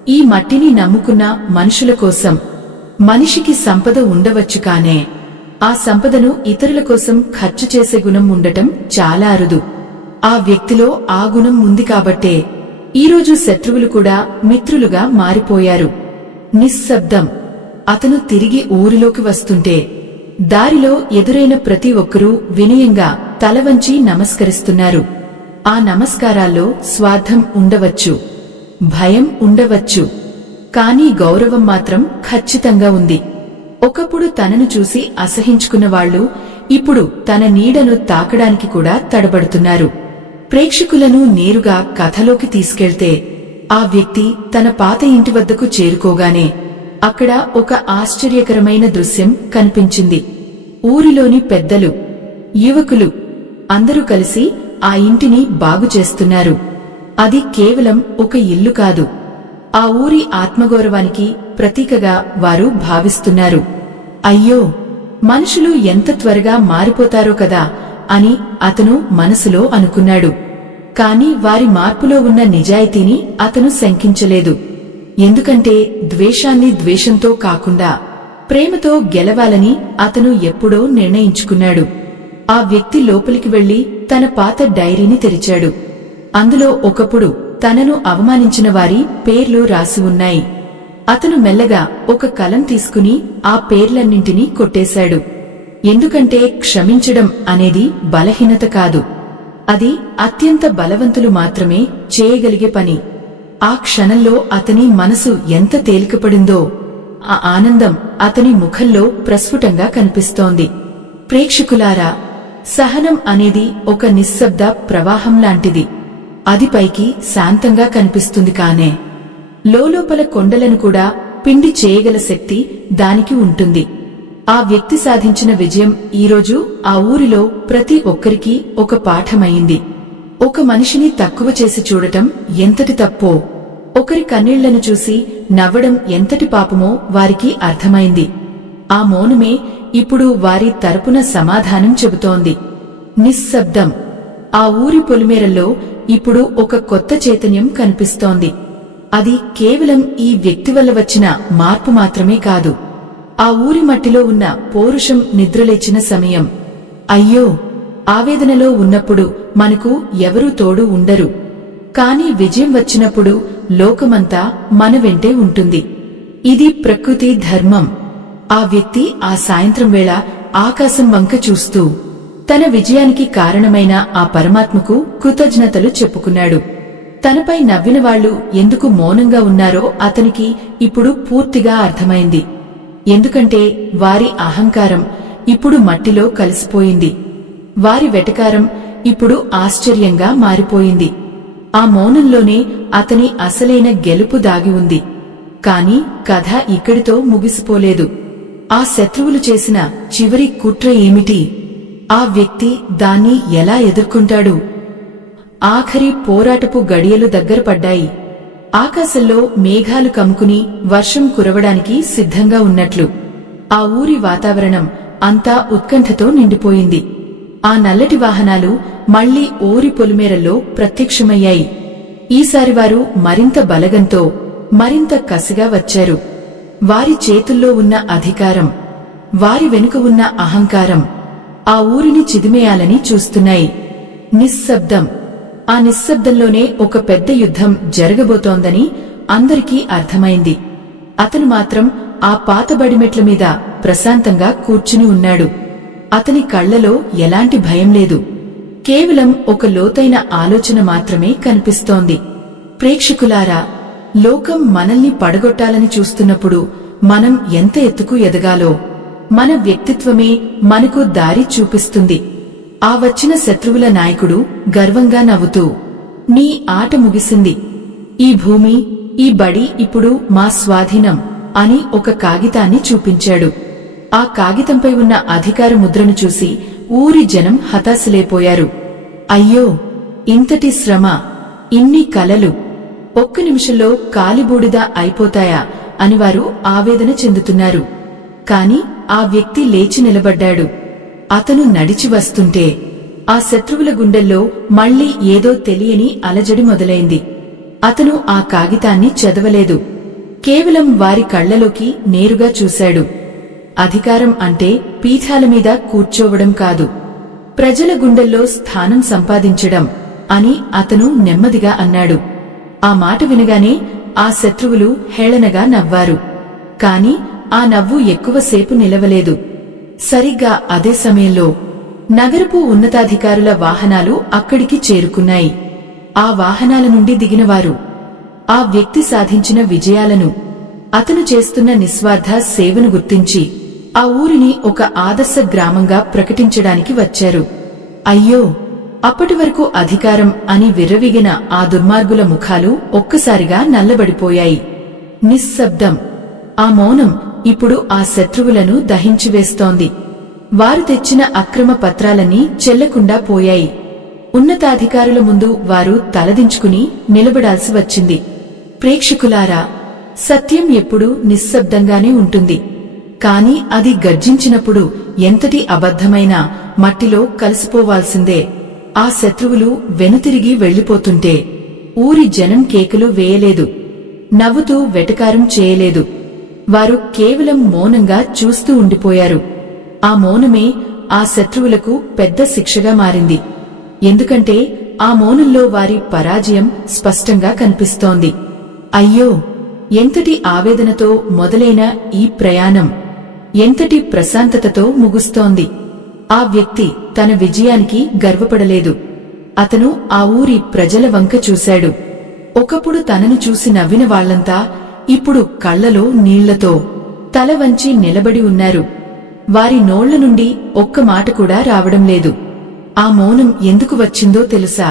ఈ మట్టిని నమ్ముకున్న మనుషుల కోసం. మనిషికి సంపద ఉండవచ్చు, కానే ఆ సంపదను ఇతరుల కోసం ఖర్చు చేసే గుణం ఉండటం చాలా అరుదు. ఆ వ్యక్తిలో ఆ గుణం ఉంది కాబట్టే ఈరోజు శత్రువులు కూడా మిత్రులుగా మారిపోయారు. నిశ్శబ్దం. అతను తిరిగి ఊరిలోకి వస్తుంటే దారిలో ఎదురైన ప్రతి ఒక్కరూ వినయంగా తలవంచి నమస్కరిస్తున్నారు. ఆ నమస్కారాల్లో స్వార్థం ఉండవచ్చు, భయం ఉండవచ్చు, కానీ గౌరవం మాత్రం ఖచ్చితంగా ఉంది. ఒకప్పుడు తనను చూసి అసహించుకున్న వాళ్లు ఇప్పుడు తన నీడను తాకడానికి కూడా తడబడుతున్నారు. ప్రేక్షకులను నేరుగా కథలోకి తీసుకెళ్తే ఆ వ్యక్తి తన పాత ఇంటి వద్దకు చేరుకోగానే అక్కడ ఒక ఆశ్చర్యకరమైన దృశ్యం కనిపించింది. ఊరిలోని పెద్దలు, యువకులు అందరూ కలిసి ఆ ఇంటిని బాగుచేస్తున్నారు. అది కేవలం ఒక ఇల్లు కాదు, ఆ ఊరి ఆత్మగౌరవానికి ప్రతీకగా వారు భావిస్తున్నారు. అయ్యో, మనుషులు ఎంత త్వరగా మారిపోతారో కదా అని అతను మనసులో అనుకున్నాడు. కాని వారి మార్పులో ఉన్న నిజాయితీని అతను శంకించలేదు. ఎందుకంటే ద్వేషాన్ని ద్వేషంతో కాకుండా ప్రేమతో గెలవాలని అతను ఎప్పుడో నిర్ణయించుకున్నాడు. ఆ వ్యక్తి లోపలికి వెళ్లి తన పాత డైరీని తెరిచాడు. అందులో ఒకప్పుడు తనను అవమానించిన వారి పేర్లు రాసి ఉన్నాయి. అతను మెల్లగా ఒక కలం తీసుకుని ఆ పేర్లన్నింటినీ కొట్టేశాడు. ఎందుకంటే క్షమించడం అనేది బలహీనత కాదు, అది అత్యంత బలవంతులు మాత్రమే చేయగలిగే పని. ఆ క్షణంలో అతని మనసు ఎంత తేలికపడిందో ఆ ఆనందం అతని ముఖంలో ప్రస్ఫుటంగా కనిపిస్తోంది. ప్రేక్షకులారా, సహనం అనేది ఒక నిశ్శబ్ద ప్రవాహం లాంటిది. అది పైకి శాంతంగా కనిపిస్తుంది, కానే లోలోపల కొండలను కూడా పిండి చేయగల శక్తి దానికి ఉంటుంది. ఆ వ్యక్తి సాధించిన విజయం ఈరోజు ఆ ఊరిలో ప్రతి ఒక్కరికీ ఒక పాఠమైంది. ఒక మనిషిని తక్కువ చేసి చూడటం ఎంతటి తప్పో, ఒకరి కన్నీళ్లను చూసి నవ్వడం ఎంతటి పాపమో వారికి అర్థమైంది. ఆ మౌనమే ఇప్పుడు వారి తరపున సమాధానం చెబుతోంది. నిశ్శబ్దం. ఆ ఊరి పొలిమేరల్లో ఇప్పుడు ఒక కొత్త చైతన్యం కనిపిస్తోంది. అది కేవలం ఈ వ్యక్తి వల్ల వచ్చిన మార్పు మాత్రమే కాదు, ఆ ఊరి మట్టిలో ఉన్న పౌరుషం నిద్రలేచిన సమయం. అయ్యో, ఆవేదనలో ఉన్నప్పుడు మనకు ఎవరూ తోడు ఉండరు, కాని విజయం వచ్చినప్పుడు లోకమంతా మన వెంటే ఉంటుంది. ఇది ప్రకృతి ధర్మం. ఆ వ్యక్తి ఆ సాయంత్రం వేళ ఆకాశం వంక చూస్తూ తన విజయానికి కారణమైన ఆ పరమాత్మకు కృతజ్ఞతలు చెప్పుకున్నాడు. తనపై నవ్విన వాళ్లు ఎందుకు మౌనంగా ఉన్నారో అతనికి ఇప్పుడు పూర్తిగా అర్థమైంది. ఎందుకంటే వారి అహంకారం ఇప్పుడు మట్టిలో కలిసిపోయింది. వారి వెటకారం ఇప్పుడు ఆశ్చర్యంగా మారిపోయింది. ఆ మౌనంలోనే అతని అసలైన గెలుపు దాగి ఉంది. కాని కథ ఇక్కడితో ముగిసిపోలేదు. ఆ శత్రువులు చేసిన చివరి కుట్ర ఏమిటి? ఆ వ్యక్తి దాన్ని ఎలా ఎదుర్కొంటాడు? ఆఖరి పోరాటపు గడియలు దగ్గర పడ్డాయి. ఆకాశంలో మేఘాలు కమ్ముకుని వర్షం కురవడానికి సిద్ధంగా ఉన్నట్లు ఆ ఊరి వాతావరణం అంతా ఉత్కంఠతో నిండిపోయింది. ఆ నల్లటి వాహనాలు మళ్లీ ఊరి పొలిమేరల్లో ప్రత్యక్షమయ్యాయి. ఈసారి వారు మరింత బలగంతో, మరింత కసిగా వచ్చారు. వారి చేతుల్లో ఉన్న అధికారం, వారి వెనుక ఉన్న అహంకారం ఆ ఊరిని చిదిమేయాలని చూస్తున్నాయి. నిశ్శబ్దం. ఆ నిశ్శబ్దంలోనే ఒక పెద్ద యుద్ధం జరగబోతోందని అందరికీ అర్థమైంది. అతను మాత్రం ఆ పాతబడిమెట్ల మీద ప్రశాంతంగా కూర్చుని ఉన్నాడు. అతని కళ్లలో ఎలాంటి భయం లేదు, కేవలం ఒక లోతైన ఆలోచన మాత్రమే కనిపిస్తోంది. ప్రేక్షకులారా, లోకం మనల్ని పడగొట్టాలని చూస్తున్నప్పుడు మనం ఎంత ఎత్తుకు ఎదగాలో మన వ్యక్తిత్వమే మనకు దారి చూపిస్తుంది. ఆ వచ్చిన శత్రువుల నాయకుడు గర్వంగా నవ్వుతూ, నీ ఆట ముగిసింది, ఈ భూమి, ఈ బడి ఇప్పుడు మా స్వాధీనం అని ఒక కాగితాన్ని చూపించాడు. ఆ కాగితంపై ఉన్న అధికార ముద్రను చూసి ఊరి జనం హతాశలైపోయారు. అయ్యో, ఇంతటి శ్రమ, ఇన్ని కలలు ఒక్క నిమిషంలో కాలిబూడిద అయిపోతాయా అని వారు ఆవేదన చెందుతున్నారు. కాని ఆ వ్యక్తి లేచి నిలబడ్డాడు. అతను నడిచి వస్తుంటే ఆ శత్రువుల గుండెల్లో మళ్లీ ఏదో తెలియని అలజడి మొదలైంది. అతను ఆ కాగితాన్ని చదవలేదు, కేవలం వారి కళ్లలోకి నేరుగా చూశాడు. అధికారం అంటే పీఠాల మీద కూర్చోవడం కాదు, ప్రజల గుండెల్లో స్థానం సంపాదించడం అని అతను నెమ్మదిగా అన్నాడు. ఆ మాట వినగానే ఆ శత్రువులు హేళనగా నవ్వారు. కాని ఆ నవ్వు ఎక్కువసేపు నిలవలేదు. సరిగ్గా అదే సమయంలో నగరపు ఉన్నతాధికారుల వాహనాలు అక్కడికి చేరుకున్నాయి. ఆ వాహనాల నుండి దిగినవారు ఆ వ్యక్తి సాధించిన విజయాలను, అతను చేస్తున్న నిస్వార్థ సేవను గుర్తించి ఆ ఊరిని ఒక ఆదర్శ గ్రామంగా ప్రకటించడానికి వచ్చారు. అయ్యో, అప్పటి వరకు అధికారం అని విర్రవీగిన ఆ దుర్మార్గుల ముఖాలు ఒక్కసారిగా నల్లబడిపోయాయి. నిశ్శబ్దం. ఆ మౌనం ఇప్పుడు ఆ శత్రువులను దహించివేస్తోంది. వారు తెచ్చిన అక్రమ పత్రాలన్నీ చెల్లకుండా పోయాయి. ఉన్నతాధికారుల ముందు వారు తలదించుకుని నిలబడాల్సి వచ్చింది. ప్రేక్షకులారా, సత్యం ఎప్పుడూ నిశ్శబ్దంగానే ఉంటుంది. కాని అది గర్జించినప్పుడు ఎంతటి అబద్ధమైనా మట్టిలో కలిసిపోవాల్సిందే. ఆ శత్రువులు వెనుతిరిగి వెళ్లిపోతుంటే ఊరి జనం కేకలు వేయలేదు, నవ్వుతూ వెటకారం చేయలేదు. వారు కేవలం మౌనంగా చూస్తూ ఉండిపోయారు. ఆ మౌనమే ఆ శత్రువులకు పెద్ద శిక్షగా మారింది. ఎందుకంటే ఆ మౌనంలో వారి పరాజయం స్పష్టంగా కనిపిస్తోంది. అయ్యో, ఎంతటి ఆవేదనతో మొదలైన ఈ ప్రయాణం ఎంతటి ప్రశాంతతతో ముగుస్తోంది. ఆ వ్యక్తి తన విజయానికి గర్వపడలేదు. అతను ఆ ఊరి ప్రజల వంక చూశాడు. ఒకప్పుడు తనను చూసి నవ్విన వాళ్లంతా ఇప్పుడు కళ్లలో నీళ్లతో తల వంచి నిలబడి ఉన్నారు. వారి నోళ్ల నుండి ఒక్క మాట కూడా రావడం లేదు. ఆ మౌనం ఎందుకు వచ్చిందో తెలుసా?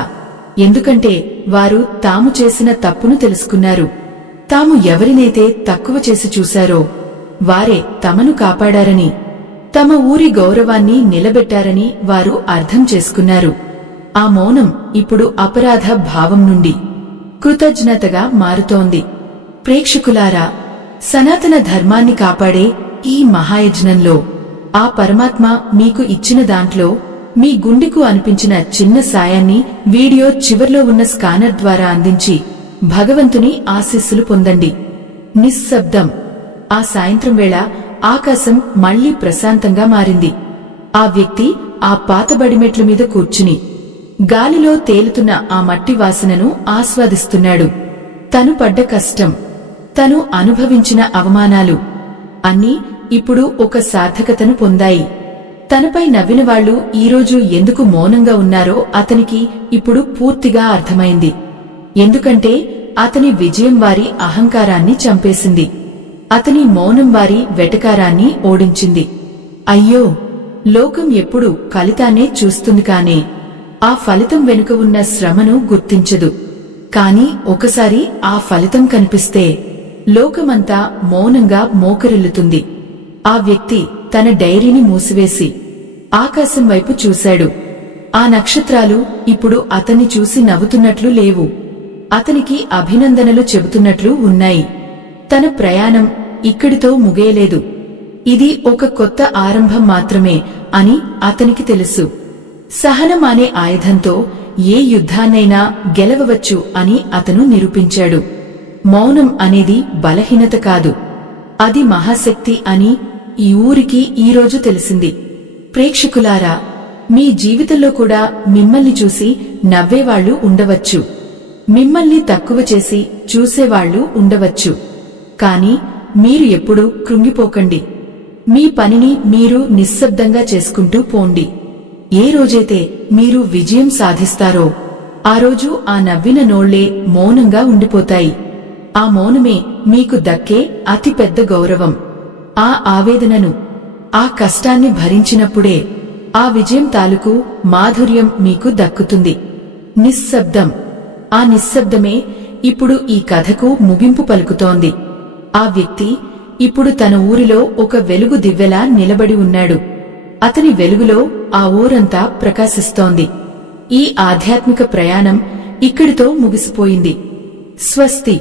ఎందుకంటే వారు తాము చేసిన తప్పును తెలుసుకున్నారు. తాము ఎవరినైతే తక్కువ చేసి చూశారో వారే తమను కాపాడారని, తమ ఊరి గౌరవాన్ని నిలబెట్టారని వారు అర్థం చేసుకున్నారు. ఆ మౌనం ఇప్పుడు అపరాధ భావం నుండి కృతజ్ఞతగా మారుతోంది. ప్రేక్షకులారా, సనాతన ధర్మాన్ని కాపాడే ఈ మహాయజ్ఞంలో ఆ పరమాత్మ మీకు ఇచ్చిన దాంట్లో మీ గుండెకు అనిపించిన చిన్న సాయాన్ని వీడియో చివర్లో ఉన్న స్కానర్ ద్వారా అందించి భగవంతుని ఆశీస్సులు పొందండి. నిశ్శబ్దం. ఆ సాయంత్రం వేళ ఆకాశం మళ్లీ ప్రశాంతంగా మారింది. ఆ వ్యక్తి ఆ పాతబడిమెట్ల మీద కూర్చుని గాలిలో తేలుతున్న ఆ మట్టి వాసనను ఆస్వాదిస్తున్నాడు. తను పడ్డ కష్టం, తను అనుభవించిన అవమానాలు అన్నీ ఇప్పుడు ఒక సార్థకతను పొందాయి. తనపై నవ్విన వాళ్లు ఈరోజు ఎందుకు మౌనంగా ఉన్నారో అతనికి ఇప్పుడు పూర్తిగా అర్థమైంది. ఎందుకంటే అతని విజయం వారి అహంకారాన్ని చంపేసింది. అతని మౌనం వారి వెటకారాన్ని ఓడించింది. అయ్యో, లోకం ఎప్పుడు ఫలితాన్నే చూస్తుంది కానే ఆ ఫలితం వెనుక ఉన్న శ్రమను గుర్తించదు. కాని ఒకసారి ఆ ఫలితం కనిపిస్తే లోకమంతా మౌనంగా మోకరిల్లుతుంది. ఆ వ్యక్తి తన డైరీని మూసివేసి ఆకాశం వైపు చూశాడు. ఆ నక్షత్రాలు ఇప్పుడు అతన్ని చూసి నవ్వుతున్నట్లు లేవు, అతనికి అభినందనలు చెబుతున్నట్లు ఉన్నాయి. తన ప్రయాణం ఇక్కడితో ముగియలేదు. ఇది ఒక కొత్త ఆరంభం మాత్రమే అని అతనికి తెలుసు. సహనం అనే ఆయుధంతో ఏ యుద్ధాన్నైనా గెలవవచ్చు అని అతను నిరూపించాడు. మౌనం అనేది బలహీనత కాదు, అది మహాశక్తి అని ఈ ఊరికి ఈరోజు తెలిసింది. ప్రేక్షకులారా, మీ జీవితంలో కూడా మిమ్మల్ని చూసి నవ్వేవాళ్లు ఉండవచ్చు, మిమ్మల్ని తక్కువ చేసి చూసేవాళ్లు ఉండవచ్చు. కాని మీరు ఎప్పుడూ కృంగిపోకండి. మీ పనిని మీరు నిశ్శబ్దంగా చేసుకుంటూ పోండి. ఏ రోజైతే మీరు విజయం సాధిస్తారో ఆ రోజు ఆ నవ్విన నోళ్లే మౌనంగా ఉండిపోతాయి. ఆ మౌనమే మీకు దక్కే అతిపెద్ద గౌరవం. ఆ ఆవేదనను, ఆ కష్టాన్ని భరించినప్పుడే ఆ విజయం తాలూకు మాధుర్యం మీకు దక్కుతుంది. నిశ్శబ్దం. ఆ నిశ్శబ్దమే ఇప్పుడు ఈ కథకు ముగింపు పలుకుతోంది. ఆ వ్యక్తి ఇప్పుడు తన ఊరిలో ఒక వెలుగు దివ్వెలా నిలబడి ఉన్నాడు. అతని వెలుగులో ఆ ఊరంతా ప్రకాశిస్తోంది. ఈ ఆధ్యాత్మిక ప్రయాణం ఇక్కడితో ముగిసిపోయింది. స్వస్తి.